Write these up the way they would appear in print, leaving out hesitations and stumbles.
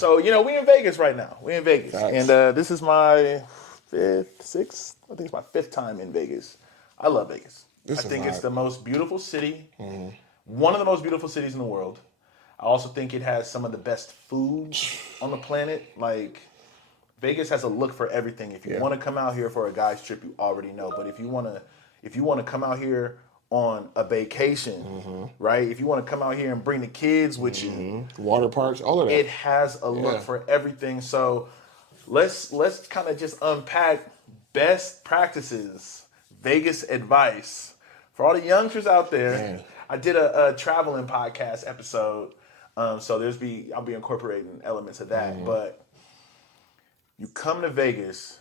So, we in Vegas right now. We in Vegas. Nice. And this is my sixth, I think it's my fifth time in Vegas. I love Vegas. I think it's the most beautiful city. Mm-hmm. One of the most beautiful cities in the world. I also think it has some of the best food on the planet. Like, Vegas has a look for everything. If you want to come out here for a guy's trip, you already know. But if you want to come out here on a vacation, right? If you want to come out here and bring the kids with you, water parks, all of that. It has a look for everything. So let's kind of just unpack best practices, Vegas advice for all the youngsters out there. Man. I did a traveling podcast episode, so I'll be incorporating elements of that. But you come to Vegas,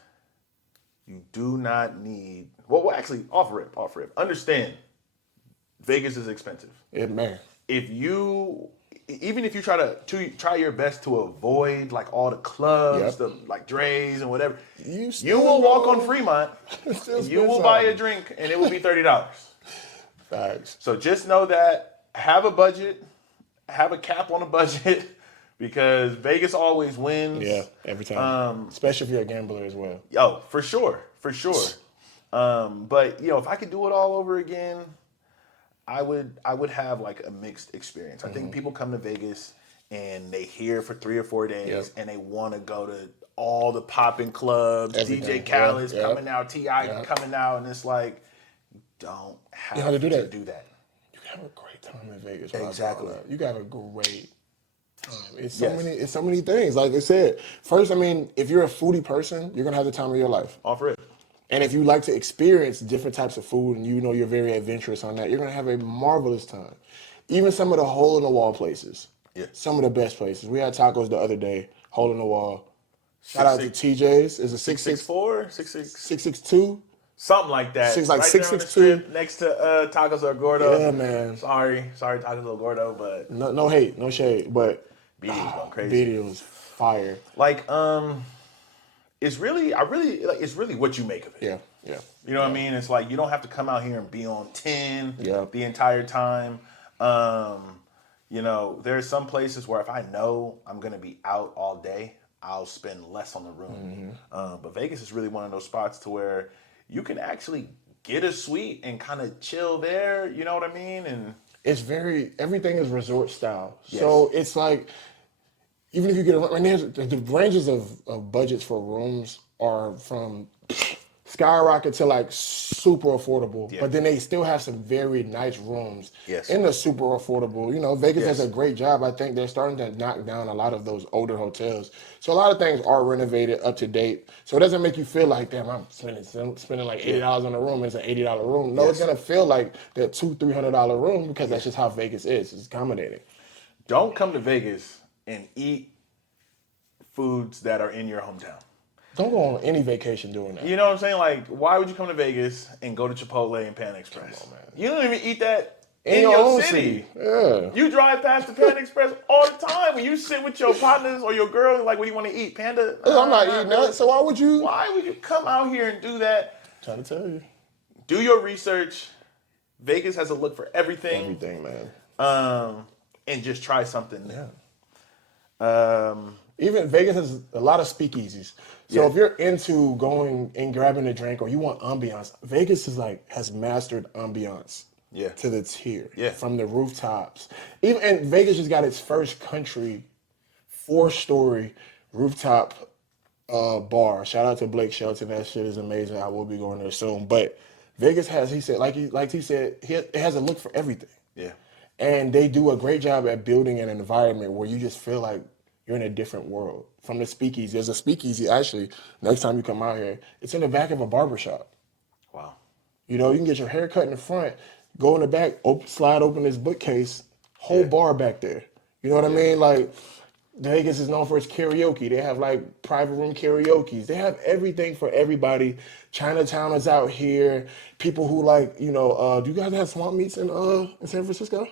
you do not need. Well, actually, off rip. Understand, Vegas is expensive. Man. Even if you try your best to avoid like all the clubs, the like Dre's and whatever, you will walk on Fremont. You will buy a drink and it will be $30. Facts. So just know that, have a budget, have a cap on a budget, because Vegas always wins. Yeah, every time. Especially if you're a gambler as well. Oh, for sure. But if I could do it all over again, I would have like a mixed experience. I think people come to Vegas and they here for 3 or 4 days and they want to go to all the popping clubs, everything. DJ Khaled's coming out, T.I. coming out, and it's like, you don't have to do that. You can have a great time in Vegas. Exactly. You got a great time. It's so many things. Like I said, first, if you're a foodie person, you're gonna have the time of your life. Off rip. And if you like to experience different types of food and you're very adventurous on that, you're going to have a marvelous time. Even some of the hole-in-the-wall places. Yeah. Some of the best places. We had tacos the other day, hole-in-the-wall. Shout out to TJ's. Is it 664? 662? Something like that. Like 662. Next to Tacos El Gordo. Yeah, man. Sorry Tacos El Gordo, but... No hate, no shade, but... BD was going crazy. BD was fire. Like, it's really what you make of it. Yeah. You know what I mean? It's like you don't have to come out here and be on 10 the entire time. There's some places where if I know I'm going to be out all day, I'll spend less on the room. But Vegas is really one of those spots to where you can actually get a suite and kind of chill there. You know what I mean? And it's everything is resort style. Yes. So it's like, even if you get the ranges of budgets for rooms are from skyrocket to like super affordable, but then they still have some very nice rooms in the super affordable. Vegas does a great job. I think they're starting to knock down a lot of those older hotels. So a lot of things are renovated, up to date. So it doesn't make you feel like, damn, I'm spending like $80 on a room. It's an $80 room. No, it's gonna feel like that $200-$300 room because that's just how Vegas is. It's accommodating. Don't come to Vegas and eat foods that are in your hometown. Don't go on any vacation doing that. You know what I'm saying? Like, why would you come to Vegas and go to Chipotle and Pan Express? Come on, man. You don't even eat that in your city. Yeah. You drive past the Pan Express all the time when you sit with your partners or your girl and like, what do you want to eat? Panda? I'm not eating that. So why would you? Why would you come out here and do that? I'm trying to tell you. Do your research. Vegas has a look for everything. Everything, man. And just try something new. Yeah. Even Vegas has a lot of speakeasies. So if you're into going and grabbing a drink or you want ambiance, Vegas has mastered ambiance to the tier. Yeah. From the rooftops. And Vegas just got its first country 4-story rooftop bar. Shout out to Blake Shelton. That shit is amazing. I will be going there soon. But Vegas has, he said, it has a look for everything. Yeah. And they do a great job at building an environment where you just feel like you're in a different world. From the speakeasy. There's a speakeasy, actually, next time you come out here. It's in the back of a barbershop. Wow. You can get your hair cut in the front, go in the back, slide open this bookcase, whole bar back there. You know what I mean? Like, Vegas is known for its karaoke. They have, like, private room karaoke's. They have everything for everybody. Chinatown is out here. People who, like, do you guys have swamp meets in San Francisco?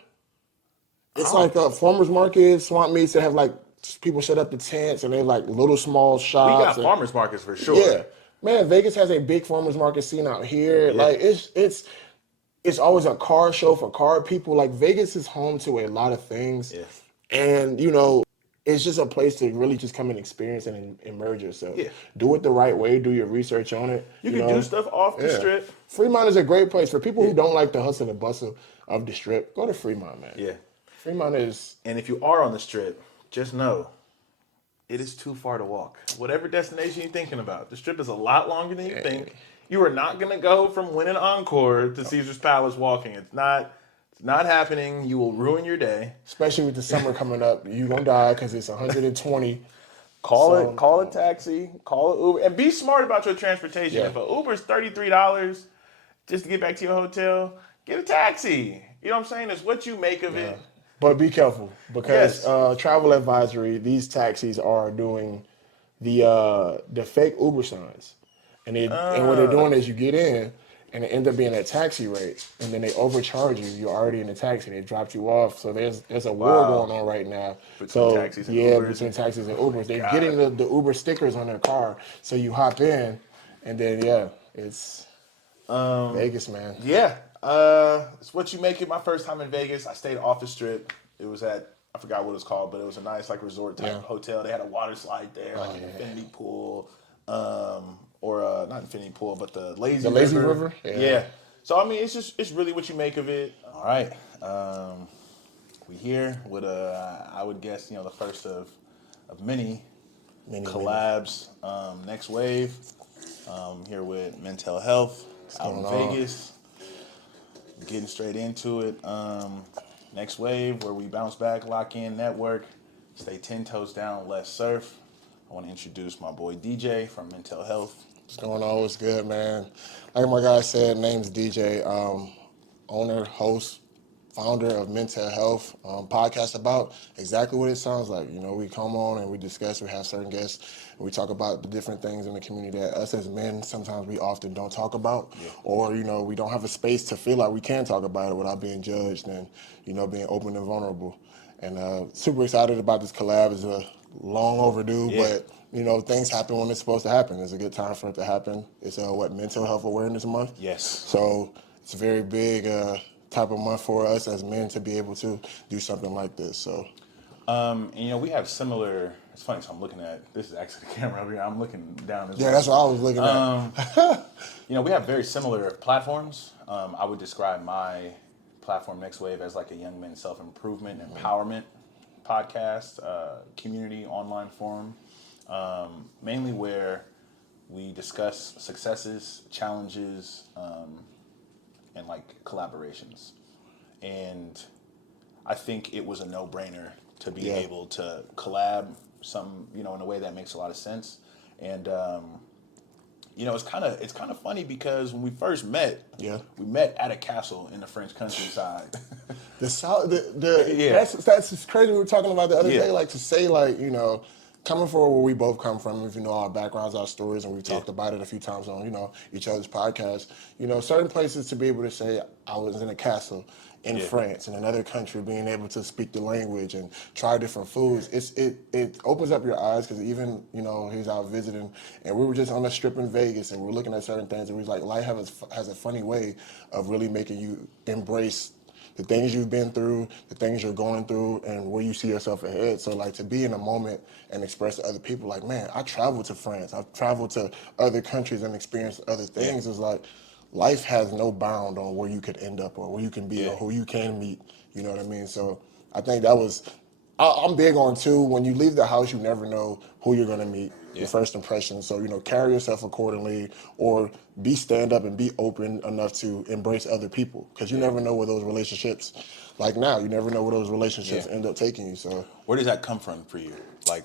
It's like a farmer's market, swamp meets that have, like, people set up the tents and they're like little small shops. We got farmers markets for sure. Yeah, man, Vegas has a big farmers market scene out here. Yeah. Like it's always a car show for car people. Like Vegas is home to a lot of things, and it's just a place to really just come and experience and immerse yourself. Yeah. Do it the right way. Do your research on it. You can do stuff off the strip. Fremont is a great place for people who don't like the hustle and bustle of the strip. Go to Fremont, man. Yeah. Fremont is. And if you are on the strip, just know it is too far to walk. Whatever destination you're thinking about, the strip is a lot longer than you think. You are not going to go from Wynn and Encore to Caesar's Palace walking. It's not happening. You will ruin your day. Especially with the summer coming up, you're going to die because it's 120. Call a taxi, call an Uber, and be smart about your transportation. Yeah. If an Uber's $33 just to get back to your hotel, get a taxi. You know what I'm saying? It's what you make of it. But be careful because travel advisory, these taxis are doing the fake Uber signs. And what they're doing is you get in and it ends up being a taxi rate, and then they overcharge you. You're already in the taxi. They dropped you off. So there's a war going on right now. Between taxis and Ubers. Between taxis and Ubers. They're getting the Uber stickers on their car. So you hop in, and then, it's Vegas, man. Yeah. It's what you make it. My first time in Vegas, I stayed off the strip. It was at, I forgot what it was called, but it was a nice resort type hotel. They had a water slide there, an infinity pool. Not infinity pool, but the lazy river. Yeah. So I mean, it's really what you make of it. All right. We here with I would guess the first of many collabs. Next wave. Here with Mental Health out in Vegas. Getting straight into it. Next wave, where we bounce back, lock in, network, stay 10 toes down, less surf. I want to introduce my boy DJ from Mental Health. What's going on? What's good, man? Like my guy said, name's DJ, owner, host, founder of Mental Health, podcast about exactly what it sounds like. We come on and we discuss, we have certain guests, and we talk about the different things in the community that us as men, sometimes we often don't talk about, or, we don't have a space to feel like we can talk about it without being judged and, being open and vulnerable. And super excited about this collab. It's long overdue, but things happen when it's supposed to happen. It's a good time for it to happen. It's Mental Health Awareness Month. Yes. So it's a very big type of month for us as men to be able to do something like this. So, we have similar. It's funny. So I'm looking at this is actually the camera over here. I'm looking down as well. Yeah, that's what I was looking at. We have very similar platforms. I would describe my platform Next Wave as like a young men's self-improvement, empowerment podcast, community online forum, mainly where we discuss successes, challenges, and collaborations. And I think it was a no-brainer to be able to collab in a way that makes a lot of sense. And it's kind of funny because when we first met, we met at a castle in the French countryside. That's crazy. We were talking about the other day, to say coming from where we both come from, if our backgrounds, our stories, and we've talked about it a few times on each other's podcasts. Certain places to be able to say I was in a castle in France, in another country, being able to speak the language and try different foods. It opens up your eyes because even he's out visiting, and we were just on the strip in Vegas, and we were looking at certain things, and we was like, life has a funny way of really making you embrace the things you've been through, the things you're going through, and where you see yourself ahead. So to be in a moment and express to other people, man, I traveled to France, I've traveled to other countries and experienced other things. It's life has no bound on where you could end up or where you can be or who you can meet. You know what I mean? So I think that was, I'm big on too, when you leave the house, you never know who you're going to meet, your first impression. So, carry yourself accordingly or be stand up and be open enough to embrace other people because you never know where those relationships, you never know where those relationships end up taking you. So where does that come from for you?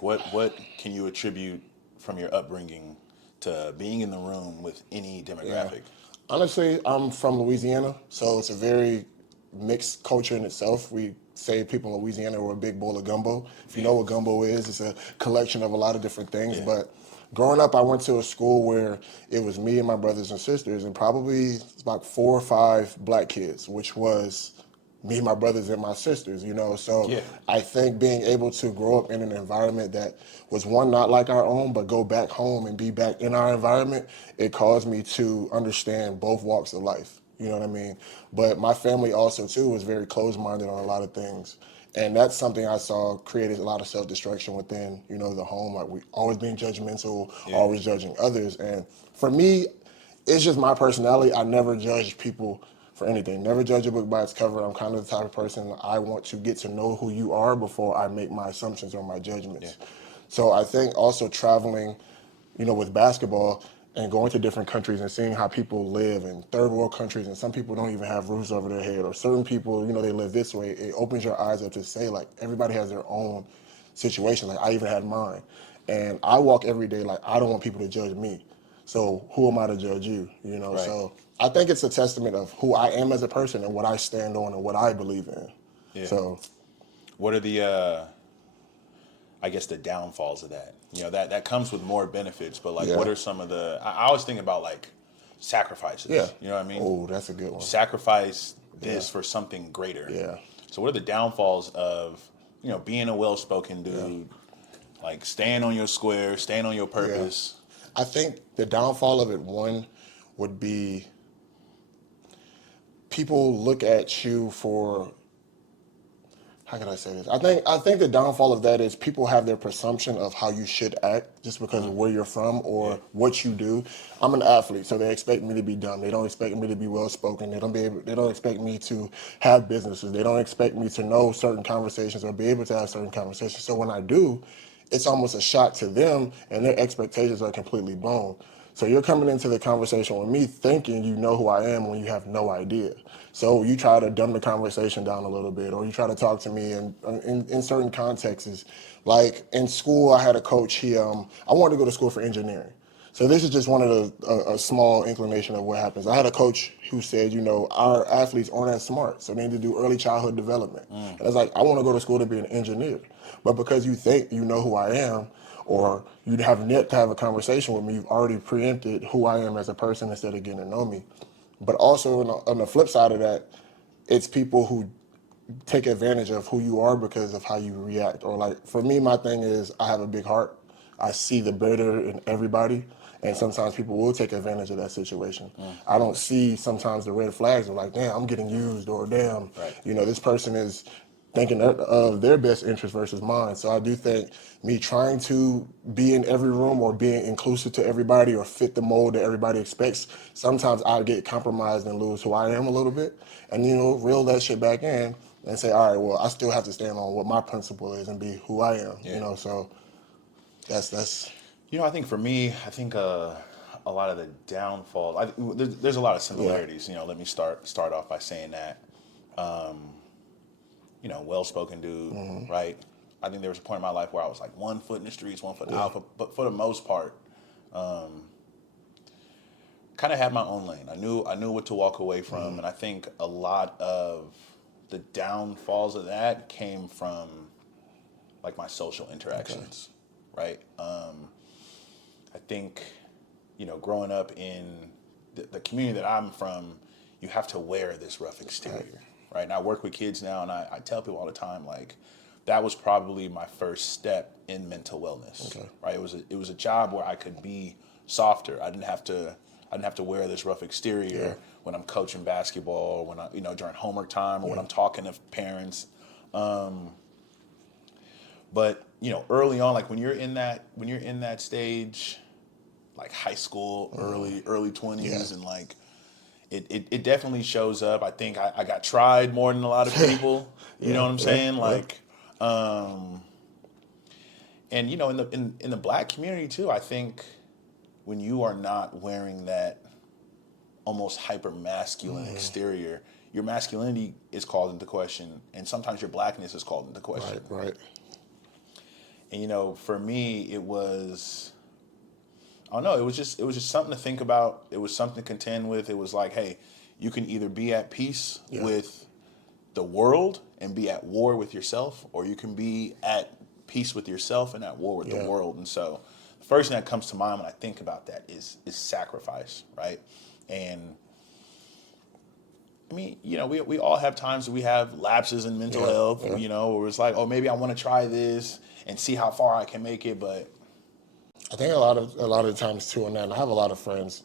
What can you attribute from your upbringing to being in the room with any demographic? Honestly, I'm from Louisiana, so it's a very mixed culture in itself. We say people in Louisiana are a big bowl of gumbo. If you know what gumbo is, it's a collection of a lot of different things. But growing up, I went to a school where it was me and my brothers and sisters and probably about 4 or 5 black kids, which was me, my brothers, and my sisters, So I think being able to grow up in an environment that was, one, not like our own, but go back home and be back in our environment, it caused me to understand both walks of life. You know what I mean? But my family also, too, was very closed-minded on a lot of things. And that's something I saw created a lot of self-destruction within, the home. Like we always being judgmental, always judging others. And for me, it's just my personality. I never judge people for anything. Never judge a book by its cover. I'm kind of the type of person I want to get to know who you are before I make my assumptions or my judgments. Yeah. So I think also traveling, with basketball and going to different countries and seeing how people live in third world countries, and some people don't even have roofs over their head, or certain people, they live this way. It opens your eyes up to say, like, everybody has their own situation. Like, I even had mine. And I walk every day like I don't want people to judge me. So who am I to judge you? Right. So I think it's a testament of who I am as a person and what I stand on and what I believe in. Yeah. So what are the I guess the downfalls of that? That comes with more benefits, but like what are some of the I always think about like sacrifices. Yeah. You know what I mean? Oh, that's a good one. Sacrifice this for something greater. Yeah. So what are the downfalls of, being a well-spoken dude, like staying on your square, staying on your purpose? I think the downfall of it, one, would be people look at you for, how can I say this? I think the downfall of that is people have their presumption of how you should act just because of where you're from or what you do. I'm an athlete, so they expect me to be dumb. They don't expect me to be well-spoken. They don't expect me to have businesses. They don't expect me to know certain conversations or be able to have certain conversations. So when I do, it's almost a shock to them, and their expectations are completely blown. So you're coming into the conversation with me thinking you know who I am when you have no idea. So you try to dumb the conversation down a little bit, or you try to talk to me in certain contexts. Like in school, I had a coach. I wanted to go to school for engineering. So this is just one of a small inclination of what happens. I had a coach who said, our athletes aren't as smart, so they need to do early childhood development. And I was like, I want to go to school to be an engineer. But because you think you know who I am, or you have yet to have a conversation with me, you've already preempted who I am as a person instead of getting to know me. But also on the flip side of that, it's people who take advantage of who you are because of how you react. Or like, for me, my thing is I have a big heart. I see the better in everybody. And sometimes people will take advantage of that situation. I don't see sometimes the red flags of like, damn, I'm getting used, or damn, this person is thinking of their best interest versus mine. So I do think me trying to be in every room or being inclusive to everybody or fit the mold that everybody expects, sometimes I get compromised and lose who I am a little bit, and reel that shit back in and say, all right, well, I still have to stand on what my principle is and be who I am. So that's. I think for me, a lot of the downfall. There's a lot of similarities. Let me start off by saying that. Well-spoken dude, right? I think there was a point in my life where I was like 1 foot in the streets, 1 foot out, but for the most part, kind of had my own lane. I knew what to walk away from, and I think a lot of the downfalls of that came from like my social interactions, right? I think, growing up in the community that I'm from, you have to wear this rough exterior. Right. And I work with kids now, and I tell people all the time, like, that was probably my first step in mental wellness. Right. It was a job where I could be softer. I didn't have to wear this rough exterior when I'm coaching basketball, when I during homework time, or when I'm talking to parents. But early on, like when you're in that stage, like high school, early 20s, and like. It definitely shows up. I think I got tried more than a lot of people. You know what I'm saying? Like, and in the black community too, I think when you are not wearing that almost hyper masculine exterior, your masculinity is called into question, and sometimes your blackness is called into question. Right. And for me, it was. I don't know. It was just something to think about. It was something to contend with. It was like, hey, you can either be at peace with the world and be at war with yourself, or you can be at peace with yourself and at war with the world. And so, the first thing that comes to mind when I think about that is sacrifice, right? And I mean, we all have times that we have lapses in mental health, where it's like, oh, maybe I want to try this and see how far I can make it, but. I think a lot of the times too on that, and I have a lot of friends,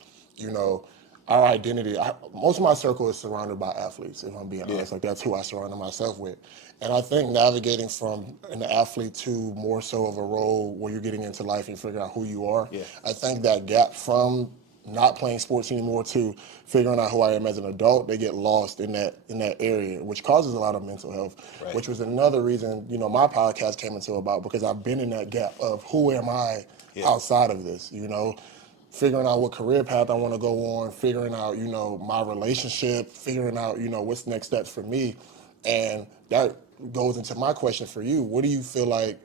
our identity. Most of my circle is surrounded by athletes, if I'm being honest. Like, that's who I surrounded myself with. And I think navigating from an athlete to more so of a role where you're getting into life and you figure out who you are, I think that gap from not playing sports anymore to figuring out who I am as an adult, they get lost in that area, which causes a lot of mental health, which was another reason, you know, my podcast came into about, because I've been in that gap of who am I outside of this, you know, figuring out what career path I want to go on, figuring out, you know, my relationship, figuring out, you know, what's next steps for me. And that goes into my question for you. What do you feel like,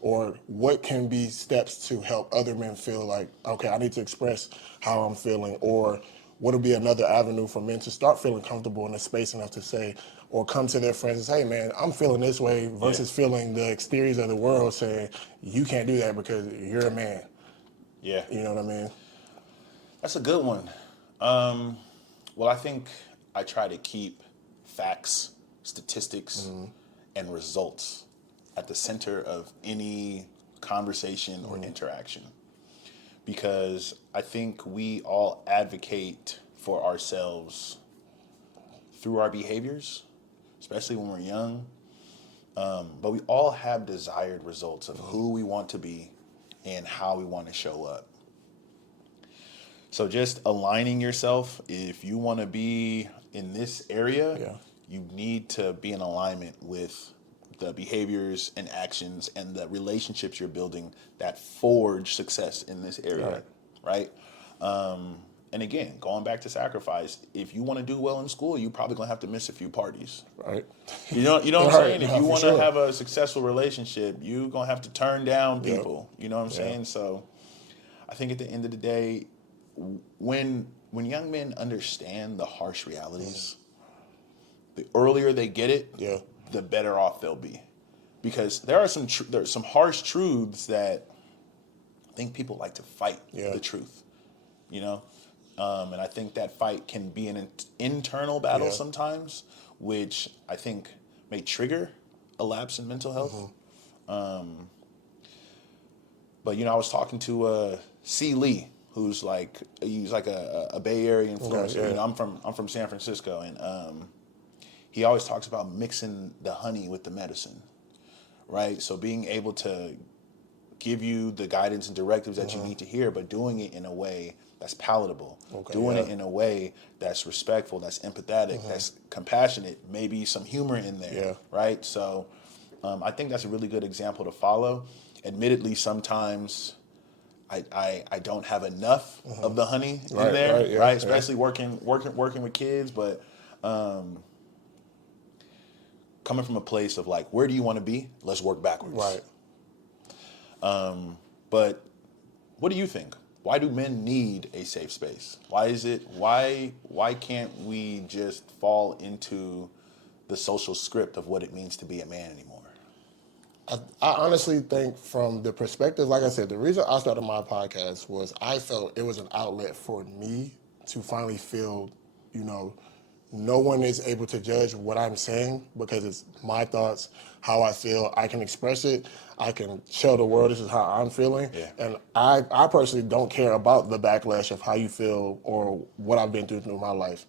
or what can be steps to help other men feel like, okay, I need to express how I'm feeling, or what would be another avenue for men to start feeling comfortable in a space enough to say, or come to their friends and say, hey man, I'm feeling this way, versus feeling the exteriors of the world saying, you can't do that because you're a man. Yeah. You know what I mean? That's a good one. Well, I think I try to keep facts, statistics, and results at the center of any conversation or interaction. Because I think we all advocate for ourselves through our behaviors, especially when we're young. But we all have desired results of who we want to be and how we want to show up. So just aligning yourself, if you want to be in this area, you need to be in alignment with the behaviors and actions and the relationships you're building that forge success in this area, right? And again, going back to sacrifice, if you want to do well in school, you're probably going to have to miss a few parties. Right. You know what I'm saying? If you want to have a successful relationship, you're going to have to turn down people. You know what I'm saying? So I think at the end of the day, when young men understand the harsh realities, the earlier they get it, the better off they'll be. Because there are some harsh truths that I think people like to fight the truth, you know? And I think that fight can be an internal battle sometimes, which I think may trigger a lapse in mental health. But, you know, I was talking to C. Lee, he's like a Bay Area influencer. You know, I'm from San Francisco, and he always talks about mixing the honey with the medicine, right? So being able to give you the guidance and directives that you need to hear, but doing it in a way that's palatable, doing it in a way that's respectful, that's empathetic, that's compassionate, maybe some humor in there, right? So I think that's a really good example to follow. Admittedly, sometimes I don't have enough of the honey in there, right? Especially working with kids, but coming from a place of like, where do you want to be? Let's work backwards. Right. But what do you think? Why do men need a safe space? Why can't we just fall into the social script of what it means to be a man anymore? I honestly think from the perspective, like I said, the reason I started my podcast was I felt it was an outlet for me to finally feel, you know, no one is able to judge what I'm saying because it's my thoughts, how I feel. I can express it. I can show the world this is how I'm feeling. And I personally don't care about the backlash of how you feel or what I've been through my life.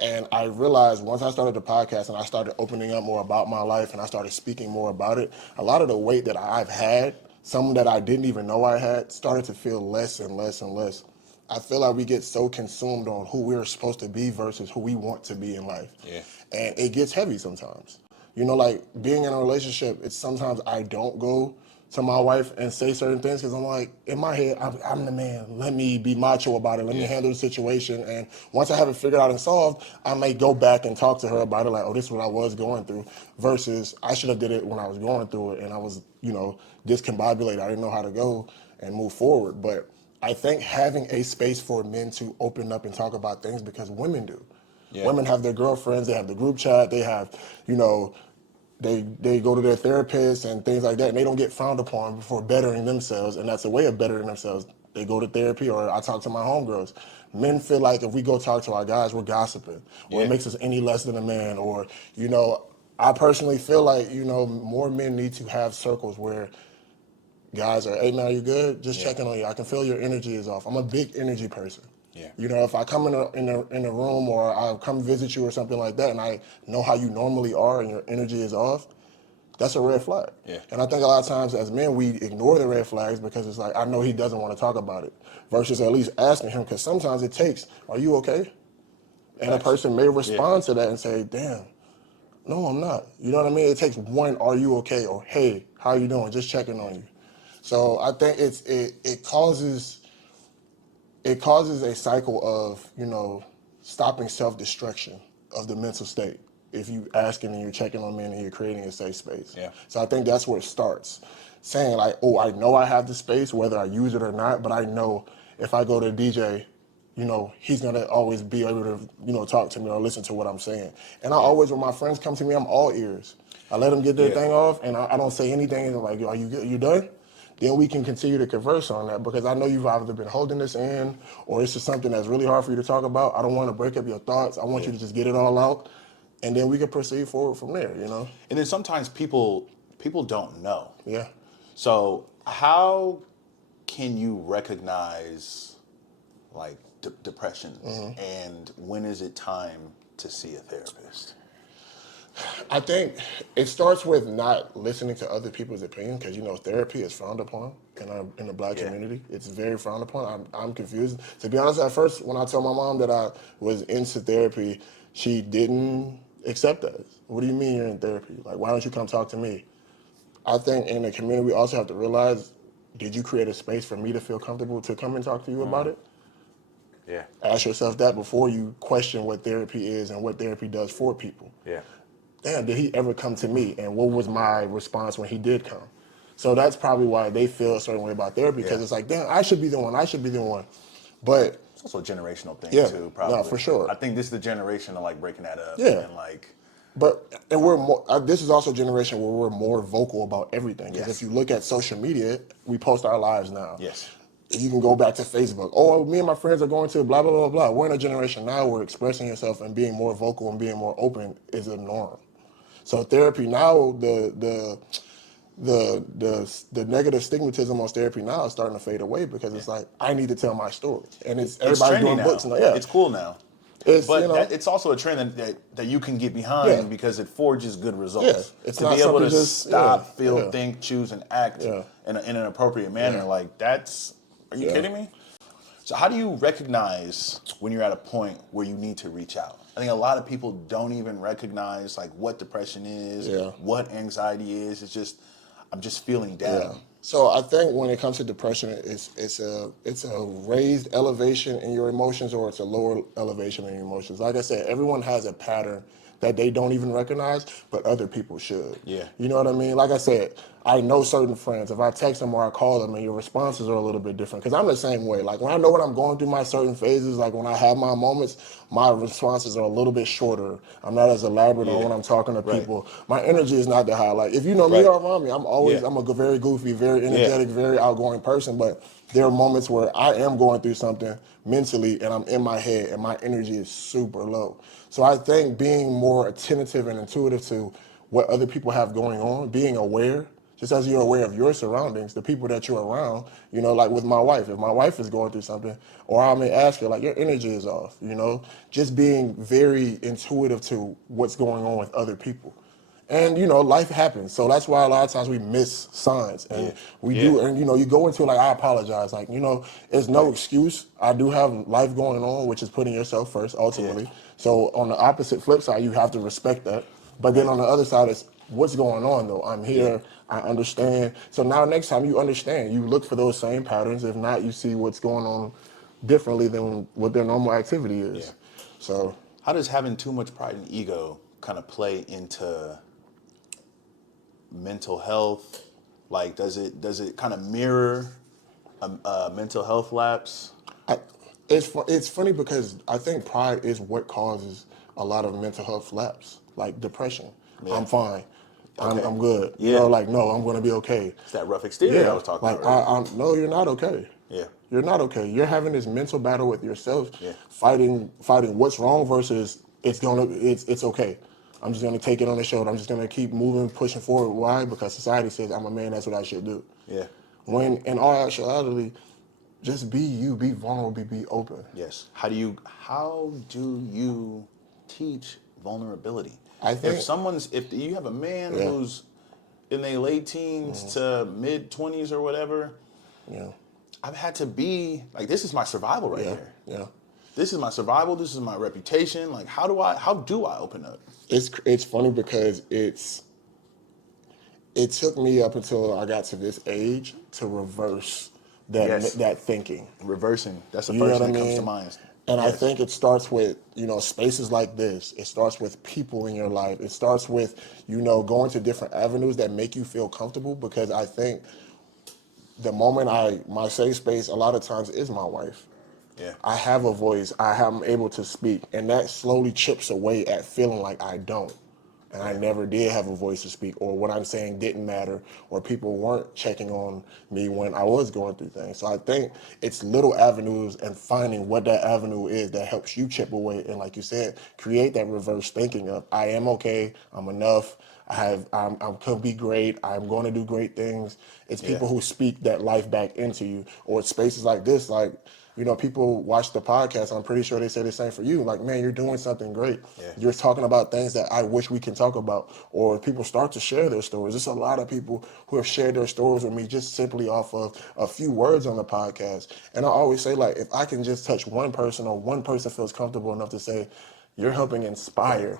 And I realized once I started the podcast and I started opening up more about my life and I started speaking more about it, a lot of the weight that I've had, some that I didn't even know I had, started to feel less and less and less. I feel like we get so consumed on who we're supposed to be versus who we want to be in life. And it gets heavy sometimes. You know, like being in a relationship, it's sometimes I don't go to my wife and say certain things because I'm like, in my head, I'm the man. Let me be macho about it. Let me handle the situation. And once I have it figured out and solved, I may go back and talk to her about it like, oh, this is what I was going through versus I should have did it when I was going through it and I was, you know, discombobulated. I didn't know how to go and move forward. But I think having a space for men to open up and talk about things because women do. Women have their girlfriends, they have the group chat, they have, you know, they go to their therapist and things like that, and they don't get frowned upon for bettering themselves, and that's a way of bettering themselves. They go to therapy, or I talk to my homegirls. Men feel like if we go talk to our guys, we're gossiping, or it makes us any less than a man, or, you know, I personally feel like, you know, more men need to have circles where guys are, hey man, are you good? Just checking on you. I can feel your energy is off. I'm a big energy person. Yeah. You know, if I come in a room or I come visit you or something like that, and I know how you normally are and your energy is off, that's a red flag. Yeah. And I think a lot of times as men, we ignore the red flags because it's like, I know he doesn't want to talk about it, versus at least asking him, because sometimes it takes, are you okay? And a person may respond to that and say, damn, no, I'm not. You know what I mean? It takes one, are you okay? Or, hey, how you doing? Just checking on you. So I think it causes a cycle of, you know, stopping self-destruction of the mental state. If you asking and you're checking on men and you're creating a safe space. Yeah. So I think that's where it starts. Saying like, oh, I know I have the space, whether I use it or not, but I know if I go to DJ, you know, he's gonna always be able to, you know, talk to me or listen to what I'm saying. And I always, when my friends come to me, I'm all ears. I let them get their thing off, and I don't say anything. And I'm like, are you good? You done? Then we can continue to converse on that, because I know you've either been holding this in or it's just something that's really hard for you to talk about. I don't want to break up your thoughts. I want you to just get it all out, and then we can proceed forward from there, you know? And then sometimes people don't know. Yeah. So how can you recognize like depression, and when is it time to see a therapist? I think it starts with not listening to other people's opinion, because, you know, therapy is frowned upon in the black community. It's very frowned upon. I'm confused. To be honest, at first, when I told my mom that I was into therapy, she didn't accept that. What do you mean you're in therapy? Like, why don't you come talk to me? I think in the community, we also have to realize, did you create a space for me to feel comfortable to come and talk to you about it? Yeah. Ask yourself that before you question what therapy is and what therapy does for people. Yeah. Damn, did he ever come to me? And what was my response when he did come? So that's probably why they feel a certain way about therapy, because it's like, damn, I should be the one. But it's also a generational thing too, probably. probably. No, for sure. I think this is the generation of like breaking that up. Yeah. And like, and we're more, this is also a generation where we're more vocal about everything. Because if you look at social media, we post our lives now. Yes. You can go back to Facebook. Oh, me and my friends are going to blah, blah, blah, blah. We're in a generation now where expressing yourself and being more vocal and being more open is a norm. So therapy now, the negative stigmatism on therapy now is starting to fade away, because it's like, I need to tell my story. And it's everybody's doing now. books now. It's cool now. But you know, it's also a trend that you can get behind because it forges good results. Yeah. It's to not be able to just stop, feel, think, choose, and act Yeah. in an appropriate manner. Like that's, are you kidding me? So how do you recognize when you're at a point where you need to reach out? I think a lot of people don't even recognize like what depression is, what anxiety is. It's just, I'm just feeling down. Yeah. So I think when it comes to depression, it's a raised elevation in your emotions, or it's a lower elevation in your emotions. Like I said, everyone has a pattern that they don't even recognize, but other people should. Yeah. You know what I mean? Like I said, I know certain friends, if I text them or I call them, and your responses are a little bit different, because I'm the same way. Like when I know when I'm going through my certain phases, like when I have my moments, my responses are a little bit shorter. I'm not as elaborate on when I'm talking to people. My energy is not that high. Like if you know me or around me, I'm a very goofy, very energetic, very outgoing person, but there are moments where I am going through something mentally and I'm in my head and my energy is super low. So I think being more attentive and intuitive to what other people have going on, being aware, just as you're aware of your surroundings, the people that you're around, you know, like with my wife, if my wife is going through something, or I may ask her, like, your energy is off, you know, just being very intuitive to what's going on with other people. And, you know, life happens. So that's why a lot of times we miss signs. And we do. And, you know, you go into it like, I apologize. Like, you know, it's no excuse. I do have life going on, which is putting yourself first, ultimately. So on the opposite flip side, you have to respect that. But then on the other side, it's what's going on, though. I'm here. I understand. So now next time you understand, you look for those same patterns. If not, you see what's going on differently than what their normal activity is. Yeah. So how does having too much pride and ego kind of play into mental health? Like, does it kind of mirror a mental health lapse? It's funny because I think pride is what causes a lot of mental health lapse, like depression. I'm fine. I'm good. You know, like, no, I'm going to be okay. It's that rough exterior I was talking about. Like, no, you're not okay. Yeah. You're not okay. You're having this mental battle with yourself, fighting what's wrong versus it's okay. I'm just going to take it on the shoulder. I'm just going to keep moving, pushing forward. Why? Because society says I'm a man, that's what I should do. Yeah. When in all actuality, just be you, be vulnerable, be open. Yes. How do you teach vulnerability? I think If you have a man yeah. who's in their late teens to mid 20s or whatever, Yeah. I've had to be like, this is my survival right here. Yeah. This is my survival. This is my reputation. Like, how do I open up? It's funny because it took me up until I got to this age to reverse that thinking. Reversing. That's the You know first what thing I that comes mean? to mind. And I Yes. think it starts with, spaces like this. It starts with people in your life. It starts with, going to different avenues that make you feel comfortable, because I think the moment my safe space a lot of times is my wife. Yeah. I have a voice. I'm able to speak, and that slowly chips away at feeling like I don't. And I never did have a voice to speak, or what I'm saying didn't matter, or people weren't checking on me when I was going through things. So I think it's little avenues and finding what that avenue is that helps you chip away. And like you said, create that reverse thinking of, I am okay, I'm enough, I could be great, I'm going to do great things. It's people who speak that life back into you, or it's spaces like this, like, people watch the podcast. I'm pretty sure they say the same for you. Like, man, you're doing something great. Yeah. You're talking about things that I wish we can talk about. Or people start to share their stories. There's a lot of people who have shared their stories with me just simply off of a few words on the podcast. And I always say, like, if I can just touch one person, or one person feels comfortable enough to say, you're helping inspire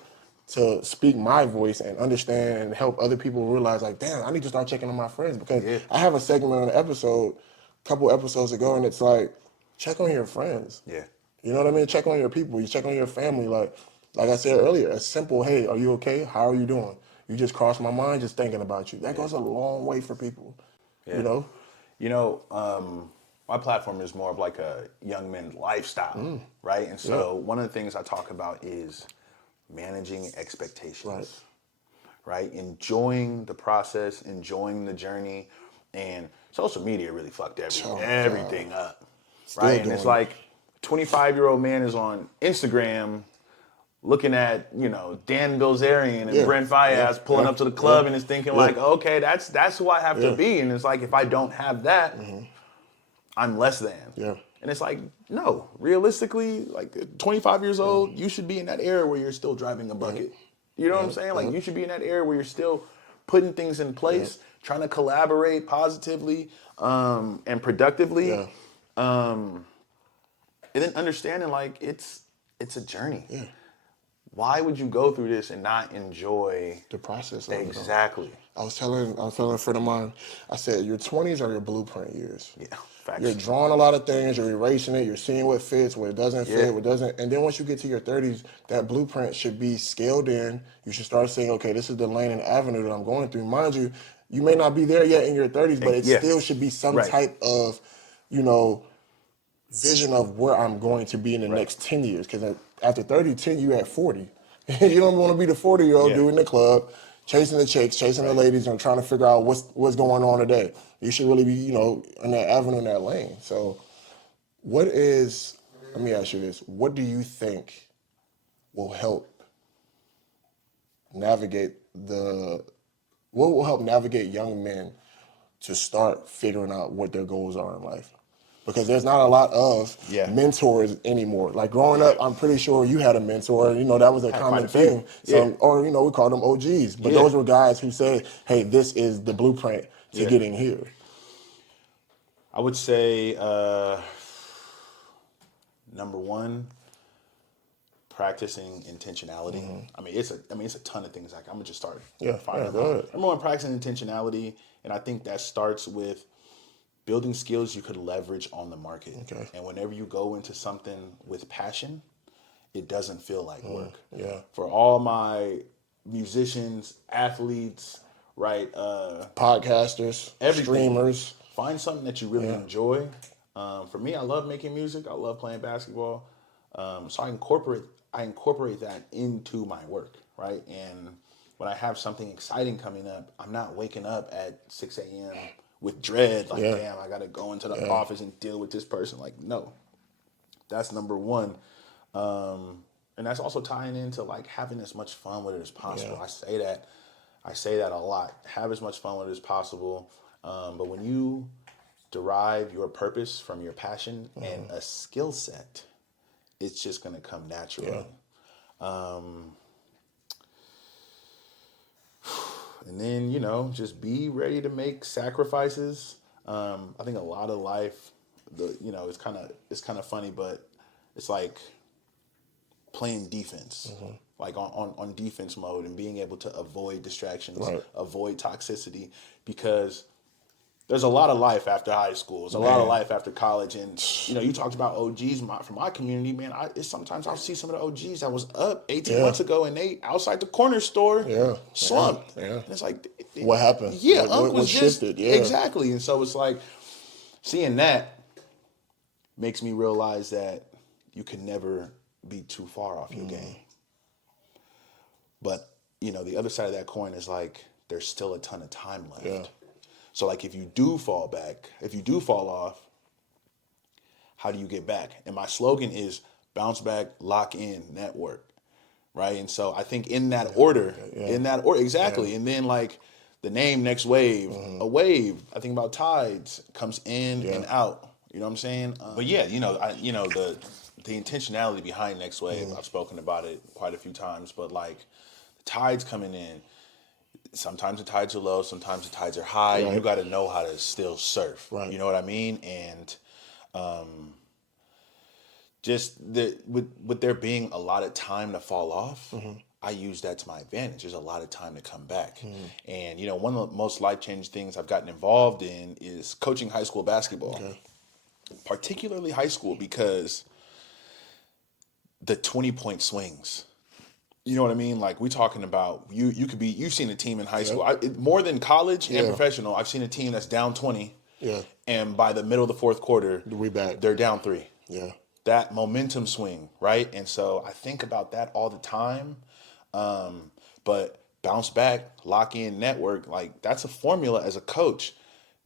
to speak my voice and understand and help other people realize, like, damn, I need to start checking on my friends. Because I have a segment on an episode, a couple episodes ago, and it's like, check on your friends. Yeah. You know what I mean? Check on your people. You check on your family. Like I said earlier, a simple, hey, are you okay? How are you doing? You just crossed my mind just thinking about you. That goes a long way for people. Yeah. You know? My platform is more of like a young men's lifestyle, right? And so one of the things I talk about is managing expectations, right? Enjoying the process, enjoying the journey, and social media really fucked everything up, right? And it's like 25-year-old man is on Instagram looking at, Dan Bilzerian and Brent Fayez pulling up to the club and is thinking like, okay, that's who I have to be. And it's like, if I don't have that, I'm less than. Yeah. And it's like, no, realistically, like 25 years old, you should be in that era where you're still driving a bucket. You know what I'm saying? Like, you should be in that era where you're still putting things in place, trying to collaborate positively and productively. And then understanding, like, it's a journey. Yeah. Why would you go through this and not enjoy The process of it all. Exactly. I was telling a friend of mine, I said, your 20s are your blueprint years. Yeah, facts. You're drawing a lot of things, you're erasing it, you're seeing what fits, what doesn't fit, what doesn't. And then once you get to your 30s, that blueprint should be scaled in. You should start saying, okay, this is the lane and avenue that I'm going through. Mind you, you may not be there yet in your 30s, but it still should be some type of, vision of where I'm going to be in the next 10 years. Because after 30, 10, you're at 40. You don't want to be the 40-year-old dude in the club, chasing the chicks, chasing the ladies, and trying to figure out what's going on today. You should really be, in that avenue, in that lane. So let me ask you this. What do you think will help navigate young men to start figuring out what their goals are in life? Because there's not a lot of mentors anymore. Like growing up, I'm pretty sure you had a mentor. That was a common thing. Or we called them OGs. But those were guys who said, hey, this is the blueprint to getting here. I would say, number one, practicing intentionality. I mean, it's a ton of things. Like, I'm gonna just start. Go ahead. Number one, practicing intentionality, and I think that starts with building skills you could leverage on the market. Okay. And whenever you go into something with passion, it doesn't feel like work. For all my musicians, athletes, right? Podcasters, streamers. Find something that you really enjoy. For me, I love making music. I love playing basketball. So I incorporate that into my work, right? And when I have something exciting coming up, I'm not waking up at 6 a.m. with dread, like, damn, I got to go into the office and deal with this person. Like, no. That's number one. And that's also tying into, like, having as much fun with it as possible. I say that a lot. Have as much fun with it as possible. But when you derive your purpose from your passion and a skill set, it's just going to come naturally. And then, just be ready to make sacrifices. I think a lot of life, it's kind of funny, but it's like playing defense, like on defense mode, and being able to avoid distractions, avoid toxicity, because there's a lot of life after high school. There's a lot of life after college. And, you talked about OGs from my community, man. Sometimes I'll see some of the OGs that was up 18 months ago, and they outside the corner store slumped. Yeah. And it's like, what happened? Yeah, what shifted? Yeah. Exactly. And so it's like, seeing that makes me realize that you can never be too far off your game. But, the other side of that coin is like, there's still a ton of time left. Yeah. So like, if you do fall off, how do you get back? And my slogan is bounce back, lock in, network. Right. And so I think in that order, exactly. And then like the name Next Wave, a wave, I think about tides, comes in and out. You know what I'm saying? But yeah, the intentionality behind Next Wave, I've spoken about it quite a few times, but like the tides coming in, sometimes the tides are low, sometimes the tides are high. Right. You got to know how to still surf. Right. You know what I mean? And with there being a lot of time to fall off, I use that to my advantage. There's a lot of time to come back. And, one of the most life-changing things I've gotten involved in is coaching high school basketball, particularly high school, because the 20-point swings. You know what I mean? Like, we're talking about, you've seen a team in high school, more than college and professional. I've seen a team that's down 20. Yeah. And by the middle of the fourth quarter, they're down 3. Yeah. That momentum swing, right? And so I think about that all the time. But bounce back, lock in, network, like that's a formula as a coach.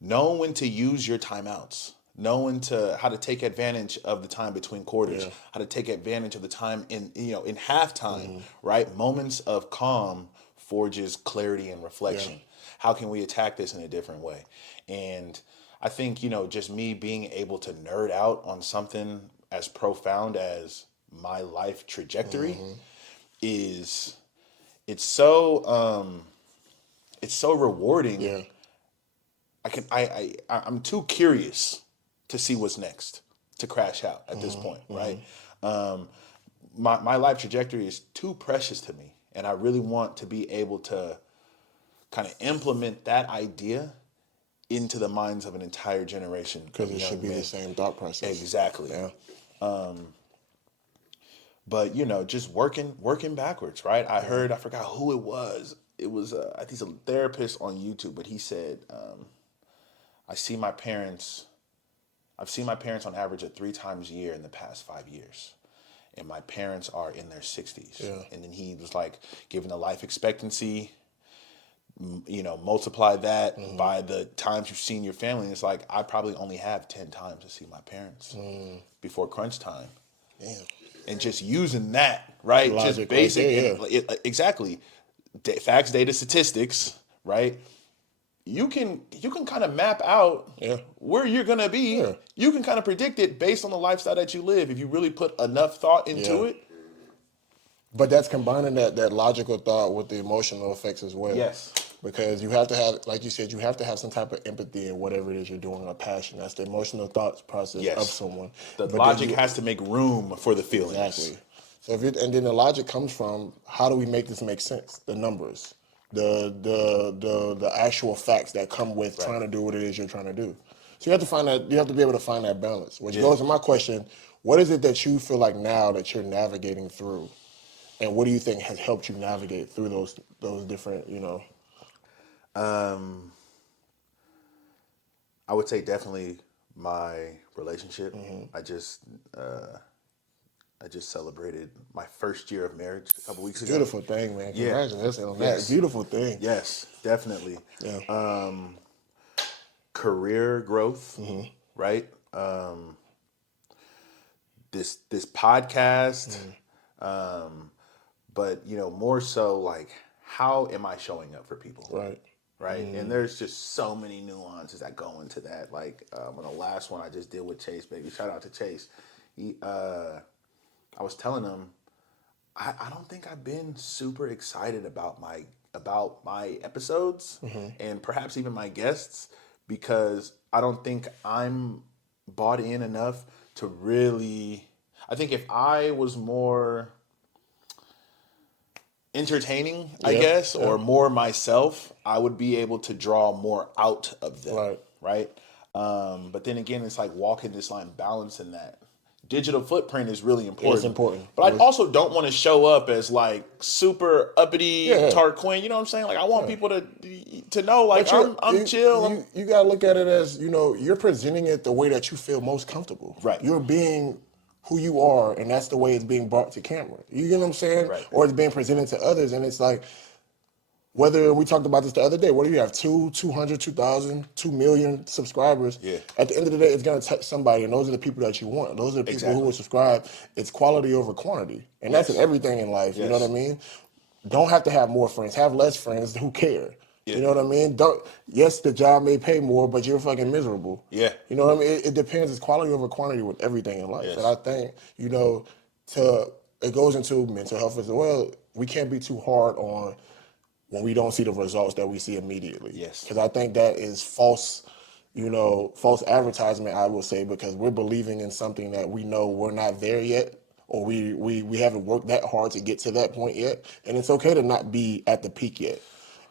Know when to use your timeouts. Knowing how to take advantage of the time between quarters, how to take advantage of the time in halftime, right? Moments of calm forges clarity and reflection. How can we attack this in a different way? And I think, just me being able to nerd out on something as profound as my life trajectory it's so rewarding. Yeah. I'm too curious to see what's next, to crash out at this point, right? My life trajectory is too precious to me, and I really want to be able to kind of implement that idea into the minds of an entire generation. Because it should be the same thought process. Exactly. Yeah. But just working backwards, right? I forgot who it was. It was I think he's a therapist on YouTube, but he said, I've seen my parents on average 3 times a year in the past 5 years. And my parents are in their 60s. Yeah. And then he was like, given the life expectancy, multiply that by the times you've seen your family. And it's like, I probably only have 10 times to see my parents before crunch time. Damn. And just using that, right? Logic, just basic, exactly. Facts, data, statistics, right? You can kind of map out where you're going to be. Yeah. You can kind of predict it based on the lifestyle that you live if you really put enough thought into it. But that's combining that logical thought with the emotional effects as well. Yes. Because you have to have, like you said, you have to have some type of empathy in whatever it is you're doing, or passion. That's the emotional thought process of someone. The logic has to make room for the feelings. Exactly. So and then the logic comes from, how do we make this make sense? The numbers. The actual facts that come with trying to do what it is you're trying to do. So you have to find that. You have to be able to find that balance. Which goes to my question: what is it that you feel like now that you're navigating through, and what do you think has helped you navigate through those different, I would say definitely my relationship. I just celebrated my first year of marriage a couple weeks ago. Beautiful thing, man. Congratulations on that. Beautiful thing. Yes, definitely. Yeah. Career growth, right? This podcast, but more so like, how am I showing up for people? Right. right? And there's just so many nuances that go into that. Like on the last one I just did with Chase, baby. Shout out to Chase. I was telling him I don't think I've been super excited about my episodes and perhaps even my guests because I don't think I'm bought in enough to really. I think if I was more entertaining, I guess, or more myself, I would be able to draw more out of them, right? But then again, it's like walking this line, balancing that. Digital footprint is really important. It's important. But I also don't want to show up as like super uppity Tarquin. You know what I'm saying? Like I want people to know like I'm chill. You gotta look at it as, you're presenting it the way that you feel most comfortable. Right. You're being who you are, and that's the way it's being brought to camera. You get what I'm saying? Right. Or it's being presented to others, and it's like, whether we talked about this the other day, what do you have? 200, 2,000, 2 million subscribers. Yeah. At the end of the day, it's going to touch somebody, and those are the people that you want. Those are the people who will subscribe. It's quality over quantity. And that's in everything in life. You know what I mean? Don't have to have more friends. Have less friends who care. Yeah. You know what I mean? Yes, the job may pay more, but you're fucking miserable. Yeah. You know what I mean? It depends. It's quality over quantity with everything in life. Yes. And I think, it goes into mental health as well. We can't be too hard on when we don't see the results that we see immediately. Yes. Because I think that is false advertisement, I will say, because we're believing in something that we know we're not there yet, or we haven't worked that hard to get to that point yet. And it's okay to not be at the peak yet,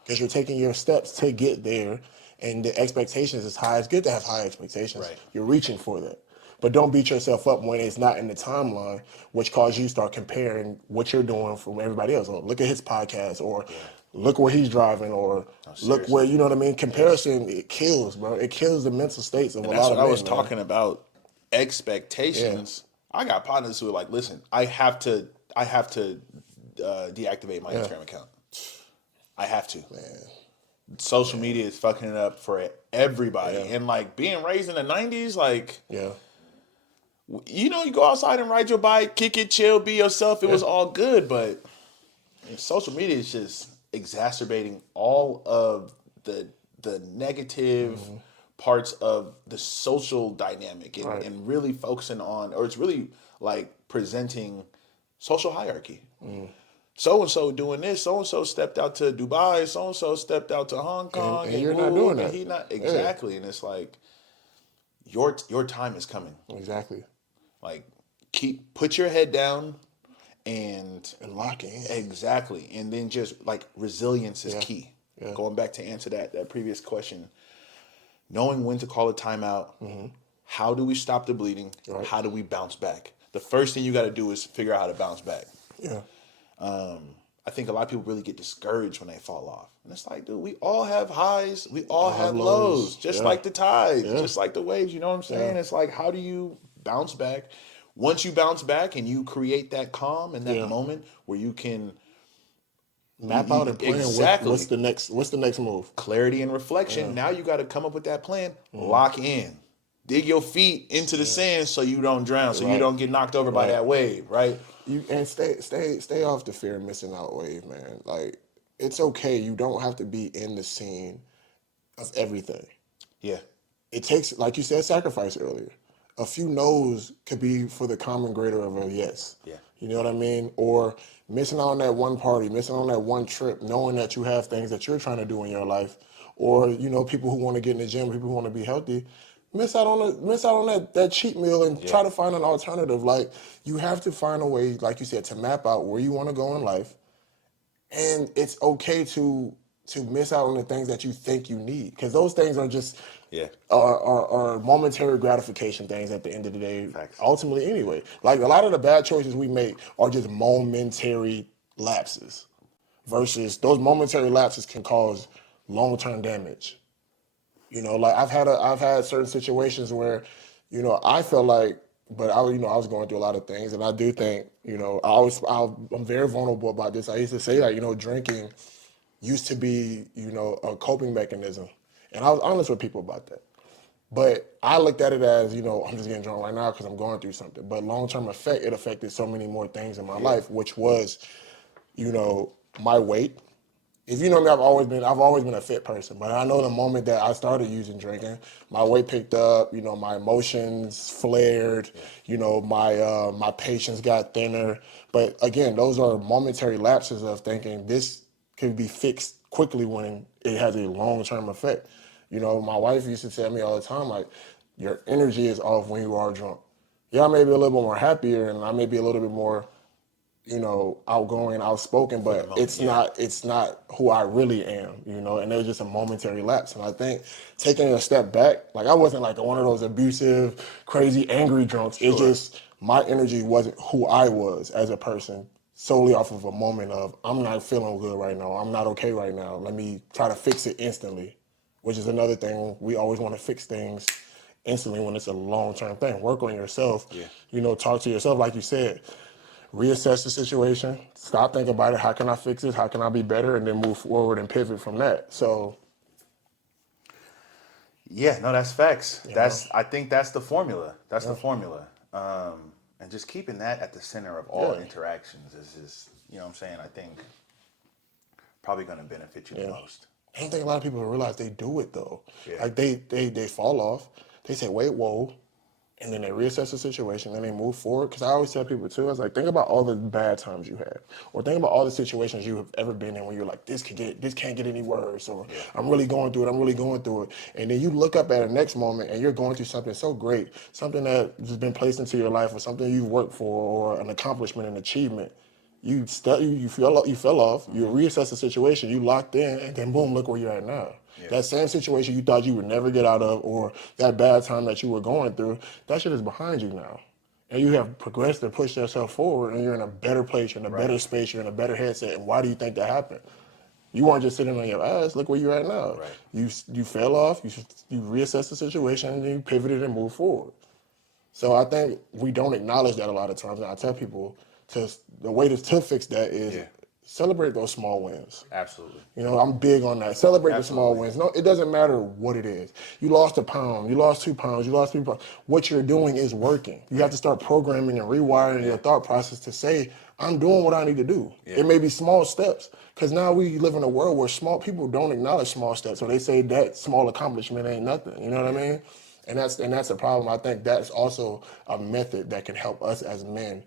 because you're taking your steps to get there, and the expectations is high. It's good to have high expectations. Right. You're reaching for that. But don't beat yourself up when it's not in the timeline, which causes you to start comparing what you're doing from everybody else. Look at his podcast, or look where he's driving, or look where, you know what I mean? Comparison, it kills, bro. It kills the mental states of a lot of men. That's what I was talking about, expectations. Yeah. I got partners who are like, listen, I have to deactivate my Instagram account. I have to. Man. Social media is fucking it up for everybody. Yeah. And like being raised in the 90s, like, you go outside and ride your bike, kick it, chill, be yourself. It was all good, but social media is just exacerbating all of the negative parts of the social dynamic and really focusing on, or it's really like presenting social hierarchy. So-and-so doing this, so-and-so stepped out to Dubai, so-and-so stepped out to Hong Kong. And you're not doing that. He not, exactly. Yeah. And it's like, your time is coming. Exactly. Like, put your head down and lock in. Exactly. And then just like resilience is key. Yeah. Going back to answer that previous question, knowing when to call a timeout. How do we stop the bleeding? Right. How do we bounce back? The first thing you got to do is figure out how to bounce back. Yeah. I think a lot of people really get discouraged when they fall off. And it's like, dude, we all have highs. We all have lows. Just like the tides. Just like the waves. You know what I'm saying? It's like, how do you bounce back? Once you bounce back and you create that calm and that moment where you can map out and plan what's the next move. Clarity and reflection. Now you got to come up with that plan. Lock in. Dig your feet into the sand so you don't drown, so you don't get knocked over by that wave, right? And stay off the fear of missing out wave, man. Like, it's okay. You don't have to be in the scene of everything. Yeah. It takes, like you said, sacrifice earlier. A few no's could be for the common greater of a yes. Yeah. You know what I mean? Or missing out on that one party, missing on that one trip, knowing that you have things that you're trying to do in your life. Or, people who want to get in the gym, people who want to be healthy. Miss out on that cheat meal and try to find an alternative. Like, you have to find a way, like you said, to map out where you want to go in life. And it's okay to miss out on the things that you think you need, because those things are just are momentary gratification things at the end of the day. Facts. Ultimately, anyway, like a lot of the bad choices we make are just momentary lapses, versus those momentary lapses can cause long-term damage. Like I've had certain situations where, I felt like, but I was going through a lot of things, and I do think, I'm very vulnerable about this. I used to say that, drinking used to be, a coping mechanism, and I was honest with people about that. But I looked at it as, I'm just getting drunk right now because I'm going through something. But long-term effect, it affected so many more things in my life, which was, my weight, if you know me, I've always been a fit person. But I know the moment that I started using drinking, my weight picked up. My emotions flared. My patience got thinner. But again, those are momentary lapses of thinking this could be fixed quickly when it has a long-term effect. My wife used to tell me all the time, like, your energy is off when you are drunk. Yeah, I may be a little bit more happier, and I may be a little bit more outgoing, outspoken, but it's not who I really am, and it was just a momentary lapse. And I think taking a step back, like I wasn't like one of those abusive, crazy, angry drunks. Sure. It just, my energy wasn't who I was as a person solely off of a moment of, I'm not feeling good right now. I'm not okay right now. Let me try to fix it instantly, which is another thing. We always want to fix things instantly when it's a long-term thing. Work on yourself, talk to yourself, like you said. Reassess the situation, stop thinking about it. How can I fix this? How can I be better? And then move forward and pivot from that. So, yeah, no, that's facts. I think that's the formula. That's the formula. And just keeping that at the center of all interactions is just, what I'm saying, I think probably going to benefit you the most. I don't think a lot of people realize they do it though. Yeah. Like they fall off. They say, wait, whoa. And then they reassess the situation, then they move forward. Because I always tell people too, I was like, think about all the bad times you had, or think about all the situations you have ever been in where you're like, this can't get any worse, or I'm really going through it. And then you look up at the next moment and you're going through something so great, something that has been placed into your life, or something you've worked for, or an accomplishment, an achievement. You fell off, you reassess the situation, you locked in, and then boom, look where you're at now. Yeah. That same situation you thought you would never get out of, or that bad time that you were going through, that shit is behind you now. And you have progressed and pushed yourself forward, and you're in a better place, you're in a better space, you're in a better headset. And why do you think that happened? You weren't just sitting on your ass. Look where you're at now. Right. You fell off, you reassessed the situation, and you pivoted and moved forward. So I think we don't acknowledge that a lot of times. And I tell people, the way to fix that is celebrate those small wins. Absolutely. I'm big on that. Celebrate the small wins. No, it doesn't matter what it is. You lost a pound, you lost 2 pounds, you lost 3 pounds. What you're doing is working. You have to start programming and rewiring your thought process to say, I'm doing what I need to do. Yeah. It may be small steps, because now we live in a world where small people don't acknowledge small steps. So they say that small accomplishment ain't nothing. You know what I mean? And that's a problem. I think that's also a method that can help us as men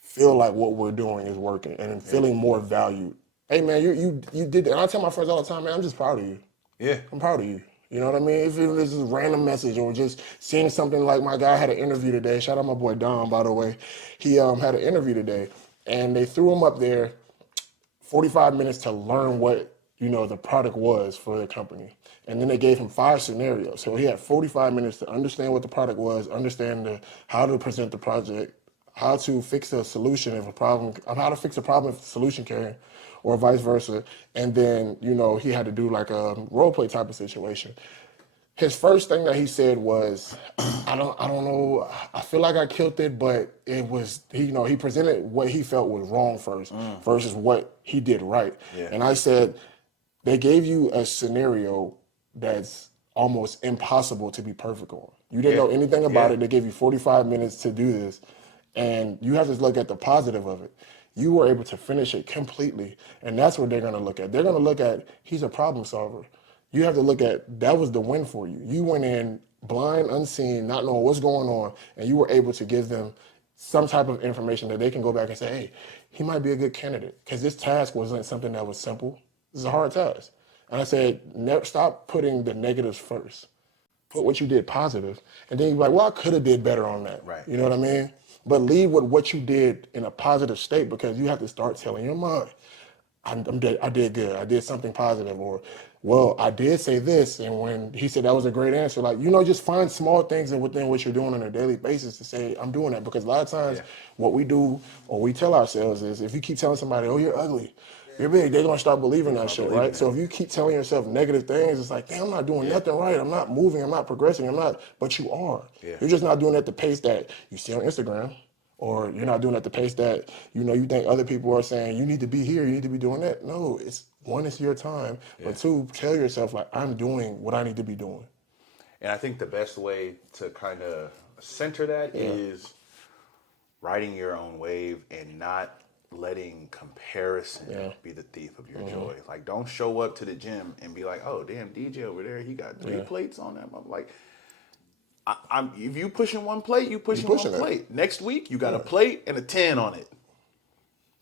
feel like what we're doing is working and feeling more valued. Hey man, you did that. And I tell my friends all the time, man, I'm just proud of you. Yeah. I'm proud of you. You know what I mean? If it was a random message or just seeing something, like my guy had an interview today. Shout out my boy Don, by the way. He had an interview today, and they threw him up there 45 minutes to learn what the product was for the company. And then they gave him 5 scenarios. So he had 45 minutes to understand what the product was, understand how to present the project, how to fix a solution if a problem, how to fix a problem if the solution came, or vice versa. And then, he had to do like a role play type of situation. His first thing that he said was, I don't know, I feel like I killed it, but it was, he presented what he felt was wrong first versus what he did right. Yeah. And I said, they gave you a scenario that's almost impossible to be perfect on. You didn't know anything about it. They gave you 45 minutes to do this. And you have to look at the positive of it. You were able to finish it completely. And that's what they're going to look at. They're going to look at, he's a problem solver. You have to look at, that was the win for you. You went in blind, unseen, not knowing what's going on, and you were able to give them some type of information that they can go back and say, hey, he might be a good candidate. Because this task wasn't something that was simple. This is a hard task. And I said, stop putting the negatives first. Put what you did positive. And then you're like, well, I could have did better on that. Right. You know what I mean? But leave with what you did in a positive state, because you have to start telling your mind, I did good. I did something positive. Or, well, I did say this. And when he said that was a great answer, like, just find small things within what you're doing on a daily basis to say, I'm doing that. Because a lot of times what we do, or we tell ourselves, is if you keep telling somebody, oh, you're ugly, you're big, they're going to start believing that shit, right? So if you keep telling yourself negative things, it's like, damn, I'm not doing nothing right. I'm not moving. I'm not progressing. But you are. Yeah. You're just not doing it at the pace that you see on Instagram, or you're not doing it at the pace that, you think other people are saying, you need to be here, you need to be doing that. No, it's your time. Yeah. But 2, tell yourself, like, I'm doing what I need to be doing. And I think the best way to kind of center that is riding your own wave and not letting comparison be the thief of your joy. Like, don't show up to the gym and be like, oh, damn, DJ over there, he got 3 plates on that. I'm like, if you pushing one plate, you pushing one plate. Next week, you got a plate and a 10 on it.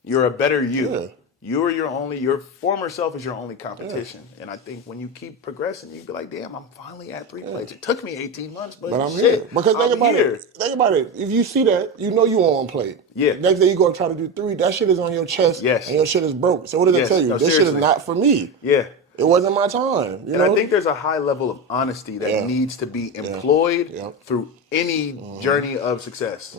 You're a better you. Yeah. Your former self is your only competition. Yeah. And I think when you keep progressing, you be like, damn, I'm finally at 3 plates. It took me 18 months, but I'm here. Because think about it. If you see that, you know you on one plate. Yeah. Next day you go try to do 3, that shit is on your chest and your shit is broke. So what does it tell you? No, this shit is not for me. Yeah. It wasn't my time. You know? I think there's a high level of honesty that needs to be employed through any journey of success.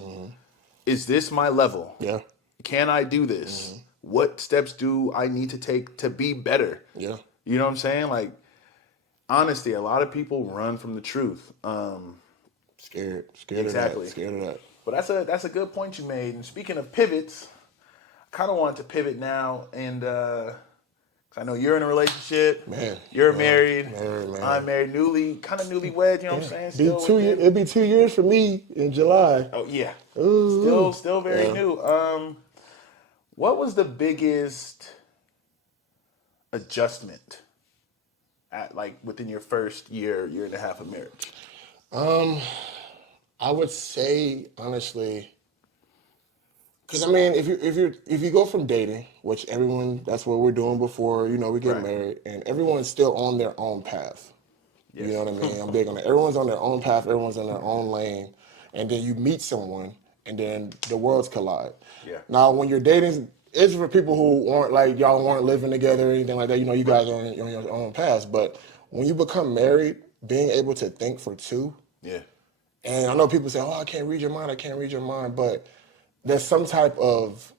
Is this my level? Yeah. Can I do this? What steps do I need to take to be better? Yeah. You know what I'm saying? Like, honesty, a lot of people run from the truth. Scared exactly. Scared of that. But that's a good point you made. And speaking of pivots, I kind of wanted to pivot now. And I know you're in a relationship. Man. You're married. Man. I'm married, newlywed, you know what I'm saying? It'll be 2 years for me in July. Oh, yeah. Ooh. Still very new. What was the biggest adjustment within your first year and a half of marriage? I would say honestly, because I mean, if you go from dating, which that's what we're doing before we get married, and everyone's still on their own path. Yes. You know what I mean? I'm big on that. Everyone's on their own path. Everyone's in their own lane, and then you meet someone. And then the worlds collide. Yeah. Now, when you're dating, it's for people who aren't like y'all weren't living together or anything like that. You guys are on your own paths. But when you become married, being able to think for two. Yeah. And I know people say, "Oh, I can't read your mind. I can't read your mind." But there's some type of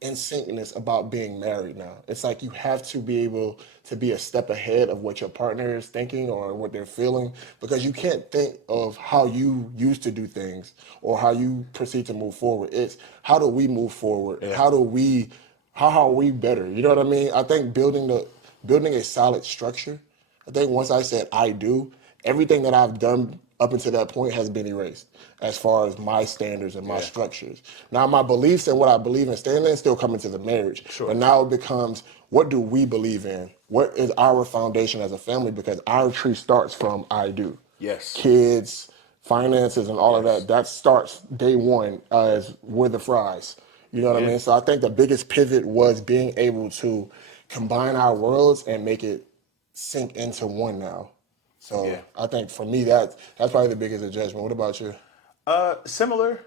in syncness about being married now. It's like you have to be able to be a step ahead of what your partner is thinking or what they're feeling, because you can't think of how you used to do things or how you proceed to move forward. It's how do we move forward and how are we better? You know what I mean? I think building a solid structure. I think once I said I do, everything that I've done up until that point has been erased as far as my standards and my structures. Now my beliefs and what I believe in standing in still come into the marriage. Sure. But now it becomes, what do we believe in? What is our foundation as a family? Because our tree starts from I do. Yes. Kids, finances, and all of that. That starts day one as we're the fries. You know what I mean? So I think the biggest pivot was being able to combine our worlds and make it sink into one now. So I think for me, that's probably the biggest adjustment. What about you? Similar.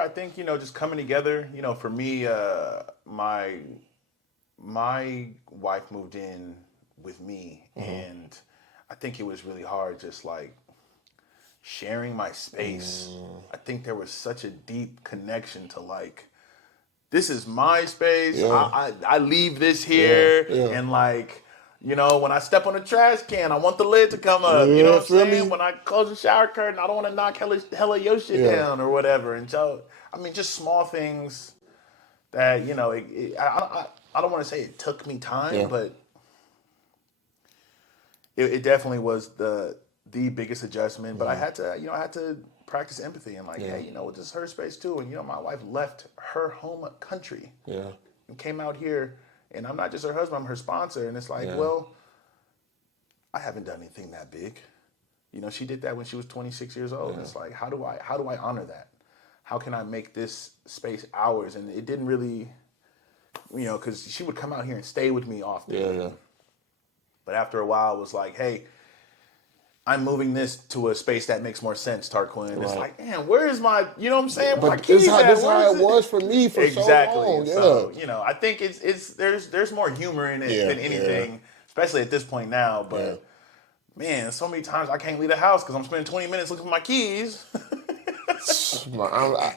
I think, just coming together, for me, my wife moved in with me, and I think it was really hard just like sharing my space. I think there was such a deep connection to like, this is my space. Yeah. I leave this here and like, when I step on the trash can, I want the lid to come up. You know what I'm saying? When I close the shower curtain, I don't want to knock hella your shit down or whatever. And so, I mean, just small things that, I don't want to say it took me time, but it definitely was the biggest adjustment. But I had to practice empathy and like, hey, this is her space too. And, my wife left her home country and came out here. And I'm not just her husband, I'm her sponsor. And it's like, well, I haven't done anything that big. She did that when she was 26 years old. And it's like, how do I honor that? How can I make this space ours? And it didn't really, because she would come out here and stay with me often. Yeah. But after a while, it was like, hey, I'm moving this to a space that makes more sense, Tarquin. Right. It's like, man, where is my, you know what I'm saying? But this is how it was for me for so long. Yeah. So, I think there's more humor in it than anything, especially at this point now. But man, so many times I can't leave the house because I'm spending 20 minutes looking for my keys.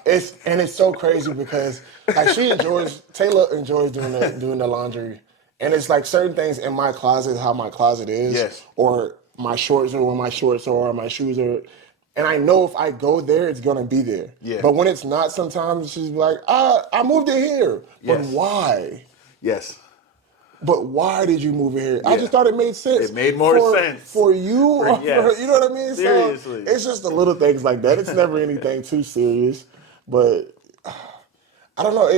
It's so crazy because like Taylor enjoys doing the laundry, and it's like certain things in my closet, how my closet is, or my shorts are where my shorts are, or my shoes are. And I know if I go there, it's going to be there. Yeah. But when it's not, sometimes she's like, I moved it here. Yes. But why? Yes. But why did you move it here? Yeah. I just thought it made sense. It made more sense. For you? You know what I mean? Seriously. So it's just the little things like that. It's never anything too serious. But I don't know.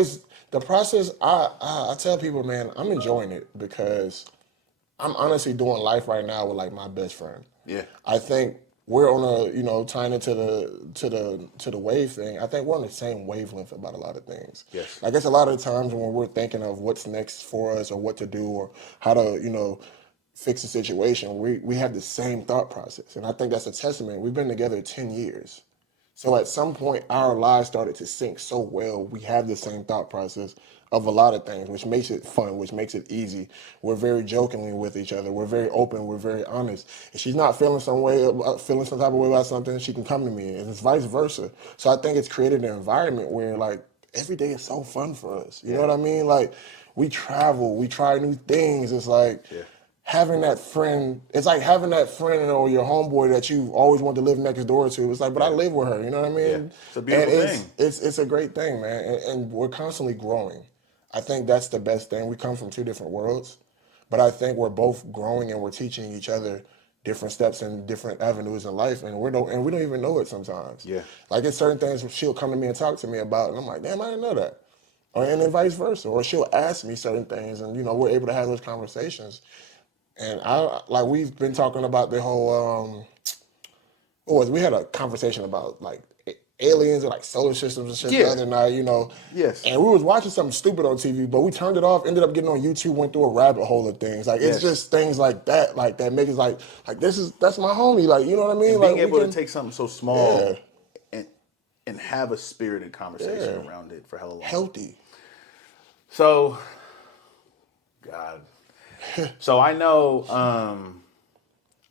The process, I tell people, man, I'm enjoying it because I'm honestly doing life right now with like my best friend. Yeah. I think we're on tying into the wave thing. I think we're on the same wavelength about a lot of things. Yes. I guess a lot of the times when we're thinking of what's next for us or what to do or how to, fix the situation, we have the same thought process. And I think that's a testament. We've been together 10 years. So at some point, our lives started to sync so well. We have the same thought process of a lot of things, which makes it fun, which makes it easy. We're very jokingly with each other. We're very open. We're very honest. If she's not feeling some type of way about something, she can come to me, and it's vice versa. So I think it's created an environment where like every day is so fun for us. You know what I mean? Like we travel, we try new things. It's like. Yeah. Having that friend, it's like having that friend or your homeboy that you always want to live next door to. It's like, but I live with her, you know what I mean? Yeah. It's a beautiful thing. It's a great thing, man. And we're constantly growing. I think that's the best thing. We come from two different worlds, but I think we're both growing and we're teaching each other different steps and different avenues in life, and we don't even know it sometimes. Yeah. Like it's certain things she'll come to me and talk to me about, and I'm like, damn, I didn't know that. And then vice versa. Or she'll ask me certain things, and we're able to have those conversations. And we've been talking about the whole, we had a conversation about like aliens and like solar systems and shit the other night, Yes. And we was watching something stupid on TV, but we turned it off, ended up getting on YouTube, went through a rabbit hole of things. Like it's just things like that make us like that's my homie, like, you know what I mean? And being able to take something so small and have a spirited conversation around it for hella long. Healthy. So, God. So I know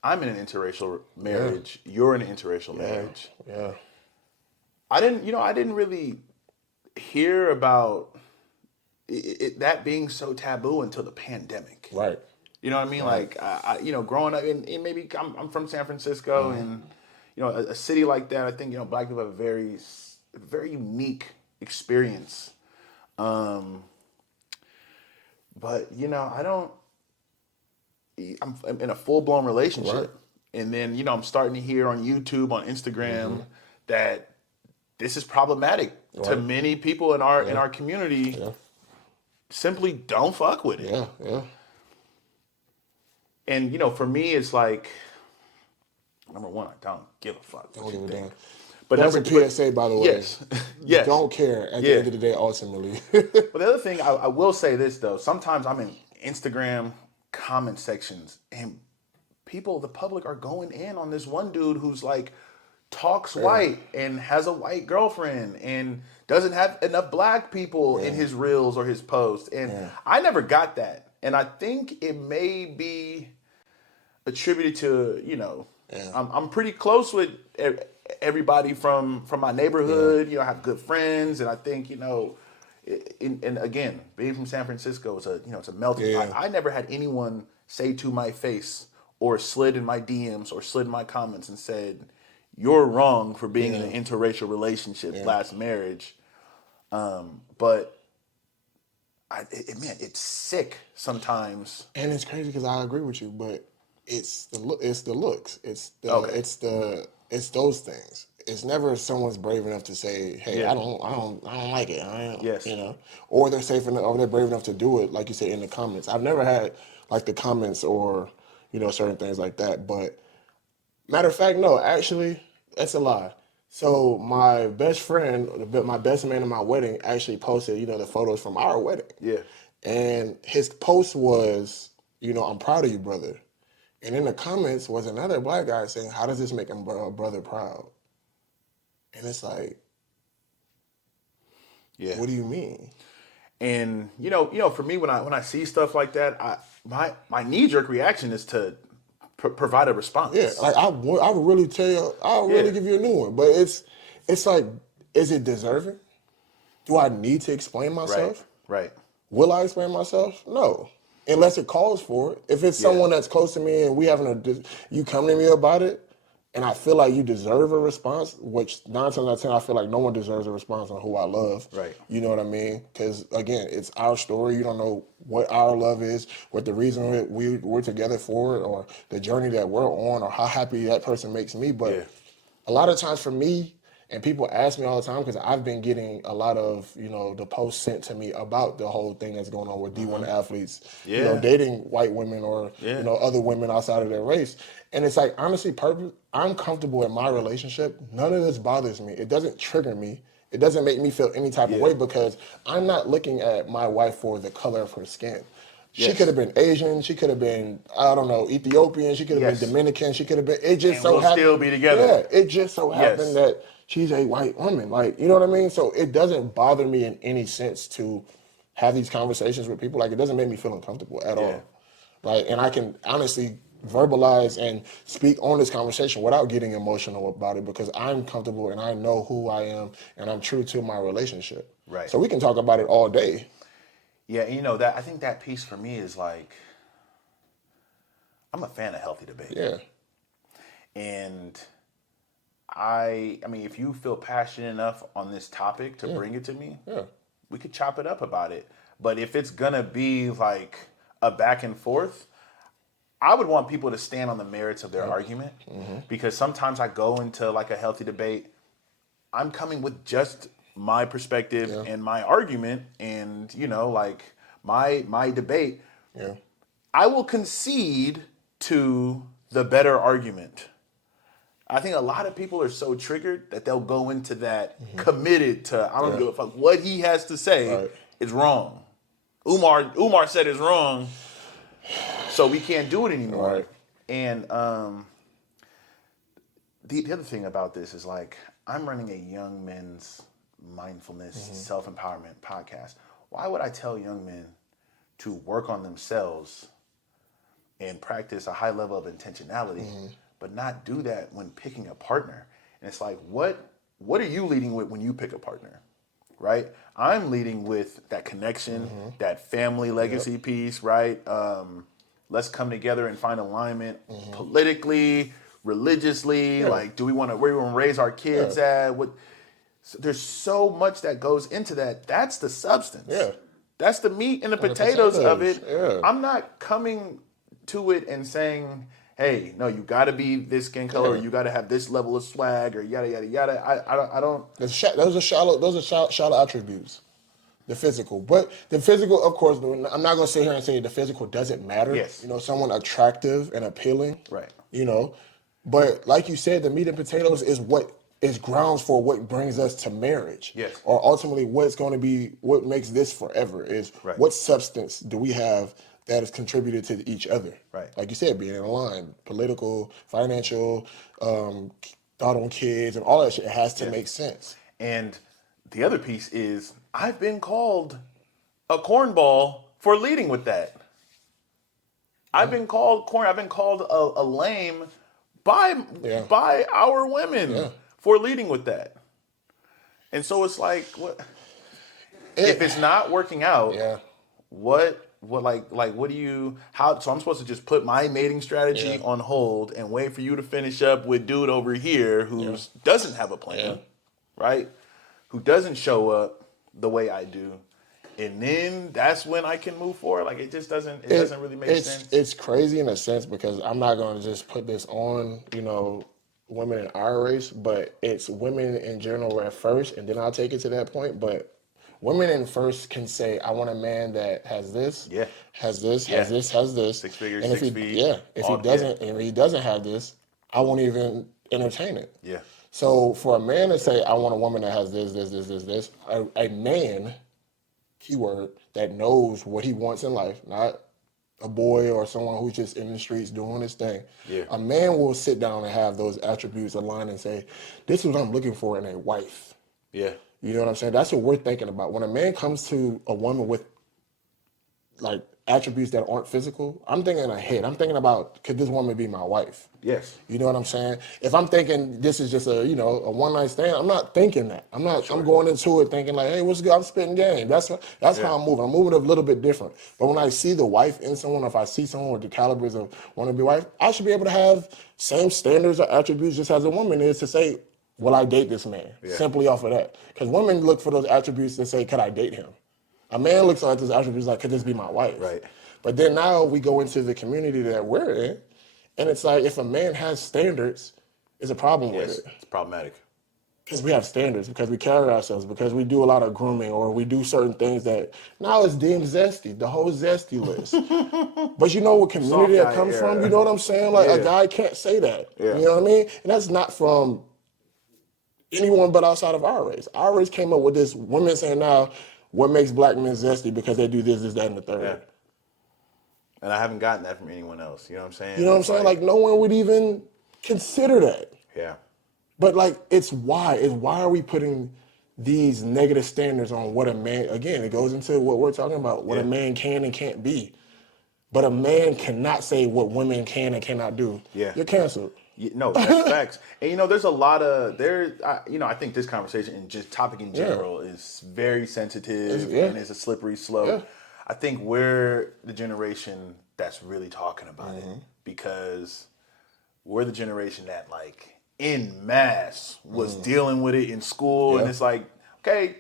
I'm in an interracial marriage. Yeah. You're in an interracial marriage. Yeah. I didn't really hear about that being so taboo until the pandemic. Right. You know what I mean? Right. Like, growing up in maybe I'm from San Francisco, and a city like that. I think Black people have a very, very unique experience. But I don't. I'm in a full-blown relationship. Right. And then, I'm starting to hear on YouTube, on Instagram, that this is problematic to many people in our community. Yeah. Simply don't fuck with it. Yeah. And, for me, it's like, number one, I don't give a fuck. Don't give a damn. But that's a PSA, by the way. Yes. Yes. Don't care at the end of the day, ultimately. But the other thing, I will say this, though. Sometimes I'm in Instagram comment sections, and the public are going in on this one dude who's like talks white and has a white girlfriend and doesn't have enough Black people in his reels or his posts, and I never got that, and I think it may be attributed to I'm pretty close with everybody from my neighborhood. I have good friends, and I think and again, being from San Francisco, it's a melting pot. I never had anyone say to my face or slid in my DMs or slid in my comments and said, "You're wrong for being in an interracial relationship, last marriage." But it's sick sometimes. And it's crazy because I agree with you, but it's the looks. It's those things. It's never someone's brave enough to say, "Hey, I don't like it." Yes. Or they're safe enough, or they're brave enough to do it, like you say in the comments. I've never had like the comments or certain things like that. But matter of fact, no, actually, that's a lie. So my best friend, my best man at my wedding, actually posted the photos from our wedding. Yeah. And his post was, "I'm proud of you, brother." And in the comments was another Black guy saying, "How does this make a brother proud?" And it's like, what do you mean? And for me, when I see stuff like that, my knee-jerk reaction is to provide a response. Yeah, like I would really tell you, I'll really give you a new one. But it's like, is it deserving? Do I need to explain myself? Right. Will I explain myself? No, unless it calls for it. If it's someone that's close to me and you come to me about it, and I feel like you deserve a response, which 9 times out of 10, I feel like no one deserves a response on who I love. Right. You know what I mean? Because, again, it's our story. You don't know what our love is, what the reason we're together for, or the journey that we're on, or how happy that person makes me. But a lot of times for me, And people ask me all the time because I've been getting a lot of, the posts sent to me about the whole thing that's going on with D1 athletes, dating white women or, other women outside of their race. And it's like, honestly, I'm comfortable in my relationship. None of this bothers me. It doesn't trigger me. It doesn't make me feel any type of way because I'm not looking at my wife for the color of her skin. She could have been Asian. She could have been, I don't know, Ethiopian. She could have been Dominican. She could have been. It just and so happened. Still be together. Yeah, it just so happened that she's a white woman. Like, you know what I mean? So it doesn't bother me in any sense to have these conversations with people. Like, it doesn't make me feel uncomfortable at all. Like, and I can honestly verbalize and speak on this conversation without getting emotional about it because I'm comfortable and I know who I am and I'm true to my relationship. Right. So we can talk about it all day. Yeah, that I think that piece for me is like, I'm a fan of healthy debate. Yeah. And I mean, if you feel passionate enough on this topic to bring it to me, we could chop it up about it. But if it's gonna be like a back and forth, I would want people to stand on the merits of their argument because sometimes I go into like a healthy debate, I'm coming with just my perspective and my argument and, like my debate. Yeah. I will concede to the better argument. I think a lot of people are so triggered that they'll go into that committed to, I don't give a fuck what he has to say is wrong. Umar said it's wrong, so we can't do it anymore. Right. And the other thing about this is like, I'm running a young men's mindfulness, self-empowerment podcast. Why would I tell young men to work on themselves and practice a high level of intentionality, but not do that when picking a partner? And it's like, what are you leading with when you pick a partner, right? I'm leading with that connection, that family legacy piece, right? Let's come together and find alignment politically, religiously. Like, where we want to raise our kids at? So there's so much that goes into that. That's the substance. Yeah. That's the meat and the potatoes of it. Yeah. I'm not coming to it and saying, hey, no, you got to be this skin color, or you got to have this level of swag, or yada yada yada. I don't. Those are shallow attributes. The physical, but the physical, of course, I'm not going to sit here and say the physical doesn't matter. Yes. Someone attractive and appealing. Right. But like you said, the meat and potatoes is what is grounds for what brings us to marriage. Yes. Or ultimately what's going to be, what makes this forever is what substance do we have that is contributed to each other. Right. Like you said, being in line, political, financial, thought on kids and all that shit. It has to make sense. And the other piece is I've been called a cornball for leading with that. I've been called corny. I've been called a lame by our women for leading with that. And so it's like, what if it's not working out? What do you, how, so I'm supposed to just put my mating strategy on hold and wait for you to finish up with dude over here who doesn't have a plan, right? Who doesn't show up the way I do. And then that's when I can move forward. Like, it doesn't really make sense. It's crazy in a sense because I'm not going to just put this on, women in our race, but it's women in general at first, and then I'll take it to that point. But women in first can say, I want a man that has this, has this, has this, has this. 6 figures, and 6 feet. If he doesn't have this, I won't even entertain it. Yeah. So for a man to say, I want a woman that has this, a man, keyword, that knows what he wants in life, not a boy or someone who's just in the streets doing his thing. Yeah. A man will sit down and have those attributes aligned and say, this is what I'm looking for in a wife. Yeah. You know what I'm saying? That's what we're thinking about. When a man comes to a woman with like attributes that aren't physical, I'm thinking ahead. I'm thinking about, could this woman be my wife? Yes. You know what I'm saying? If I'm thinking this is just a one night stand, I'm not thinking that. I'm going into it thinking like, hey, what's good? I'm spitting game. That's how I'm moving. I'm moving a little bit different. But when I see the wife in someone, if I see someone with the calibers of want to be wife, I should be able to have same standards or attributes just as a woman is to say, will I date this man? Yeah. Simply off of that. Because women look for those attributes to say, could I date him? A man looks at those attributes like, could this be my wife? Right. But then now we go into the community that we're in, and it's like, if a man has standards, it's a problem with it. It's problematic. Because we have standards, because we carry ourselves, because we do a lot of grooming, or we do certain things that now it's deemed zesty, the whole zesty list. But you know what community that comes from? You know what I'm saying? Like, a guy can't say that. Yeah. You know what I mean? And that's not from anyone but outside of our race. Our race came up with this women saying now, what makes black men zesty because they do this, that, and the third. Yeah. And I haven't gotten that from anyone else. You know what I'm saying? You know what I'm saying? Like, no one would even consider that. Yeah. But like, it's why are we putting these negative standards on what a man, again, it goes into what we're talking about, what a man can and can't be. But a man cannot say what women can and cannot do. Yeah. You're canceled. No, that's facts. And you know, there's a lot of I think this conversation and just topic in general is very sensitive and it's a slippery slope. Yeah. I think we're the generation that's really talking about it because we're the generation that like in mass was dealing with it in school and it's like, okay,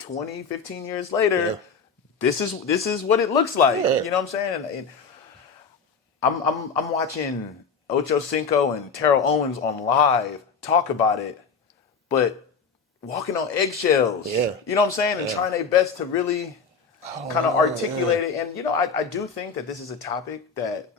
20, 15 years later, this is what it looks like. Yeah. You know what I'm saying? And I'm watching Ocho Cinco and Terrell Owens on live talk about it, but walking on eggshells. Yeah. You know what I'm saying? And trying their best to really kind of articulate it. And, you know, I do think that this is a topic that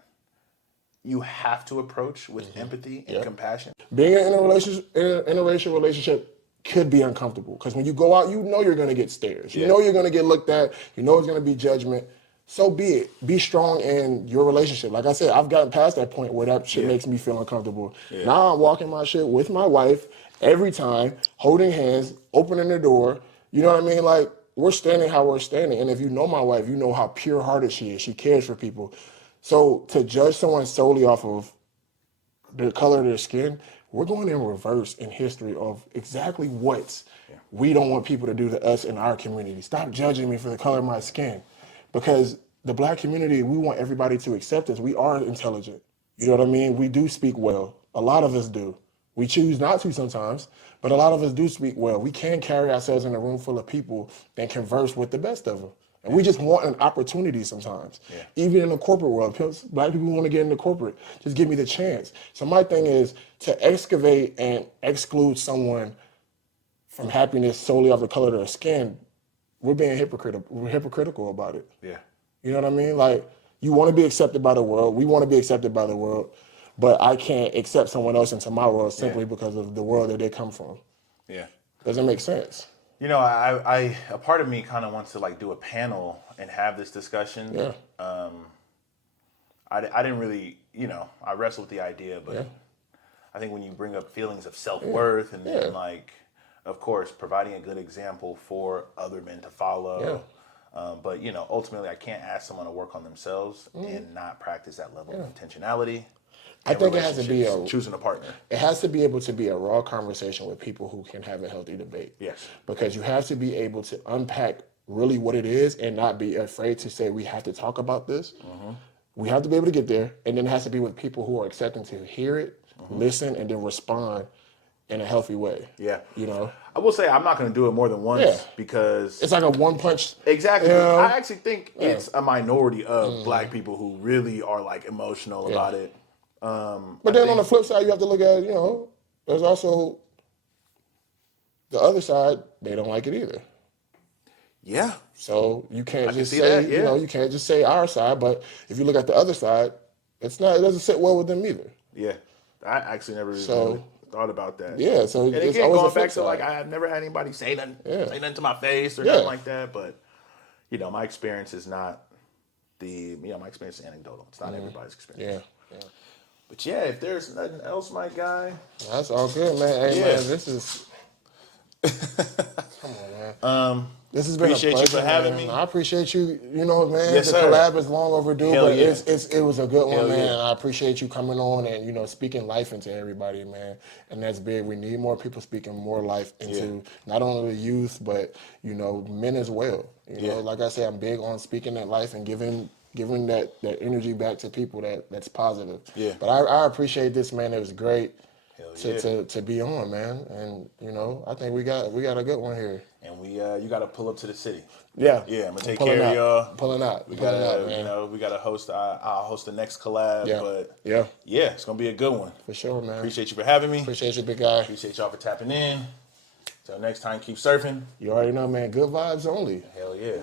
you have to approach with empathy and compassion. Being in a interracial relationship could be uncomfortable because when you go out, you know you're going to get stares. You know you're going to get looked at. You know it's going to be judgment. So be it. Be strong in your relationship. Like I said, I've gotten past that point where that shit makes me feel uncomfortable. Yeah. Now I'm walking my shit with my wife every time, holding hands, opening the door. You know what I mean? Like, we're standing how we're standing. And if you know my wife, you know how pure-hearted she is. She cares for people. So to judge someone solely off of the color of their skin, we're going in reverse in history of exactly what we don't want people to do to us in our community. Stop judging me for the color of my skin. Because the black community, we want everybody to accept us. We are intelligent. You know what I mean? We do speak well. A lot of us do. We choose not to sometimes, but a lot of us do speak well. We can carry ourselves in a room full of people and converse with the best of them. And we just want an opportunity sometimes. Yeah. Even in the corporate world, black people want to get into corporate. Just give me the chance. So my thing is to excavate and exclude someone from happiness solely off the color of their skin. We're being hypocritical. We're hypocritical about it. Yeah. You know what I mean? Like, you want to be accepted by the world. We want to be accepted by the world. But I can't accept someone else into my world simply because of the world that they come from. Yeah. Doesn't make sense. You know, I a part of me kind of wants to like do a panel and have this discussion. Yeah. I didn't really, you know, I wrestled with the idea, but I think when you bring up feelings of self-worth and then like, of course, providing a good example for other men to follow. Yeah. But, you know, ultimately, I can't ask someone to work on themselves and not practice that level of intentionality. I think it has to be choosing a partner. It has to be able to be a raw conversation with people who can have a healthy debate. Yes. Because you have to be able to unpack really what it is and not be afraid to say we have to talk about this. Mm-hmm. We have to be able to get there. And then it has to be with people who are accepting to hear it, listen, and then respond in a healthy way. Yeah. You know? I will say I'm not going to do it more than once because... It's like a one-punch... Exactly. You know? I actually think it's a minority of black people who really are like emotional about it. But then on the flip side, you have to look at, you know, there's also the other side, they don't like it either. Yeah. So you can't just say, you know, you can't just say our side, but if you look at the other side, it doesn't sit well with them either. Yeah. I actually never really thought about that. Yeah, so and it's again, always going back to like I have never had anybody say nothing to my face or nothing like that. But you know, my experience is not my experience is anecdotal. It's not everybody's experience. Yeah. But yeah, if there's nothing else, my guy, that's all good, man. Hey man, this is come on, man. This has been appreciate a pleasure, you for having me. I appreciate you. You know, man, yes, the collab is long overdue, but yeah. it was a good one, man. I appreciate you coming on and, you know, speaking life into everybody, man. And that's big. We need more people speaking more life into not only the youth, but, you know, men as well. You know, like I said, I'm big on speaking that life and giving that energy back to people that's positive. Yeah. But I appreciate this, man. It was great to be on, man. And, you know, I think we got a good one here. And you got to pull up to the city. Yeah. Yeah, I'm going to take care of y'all. Pulling out. We got to, you know, we got to host, I'll host the next collab. Yeah. But yeah, it's going to be a good one. For sure, man. Appreciate you for having me. Appreciate you, big guy. Appreciate y'all for tapping in. Till next time, keep surfing. You already know, man. Good vibes only. Hell yeah.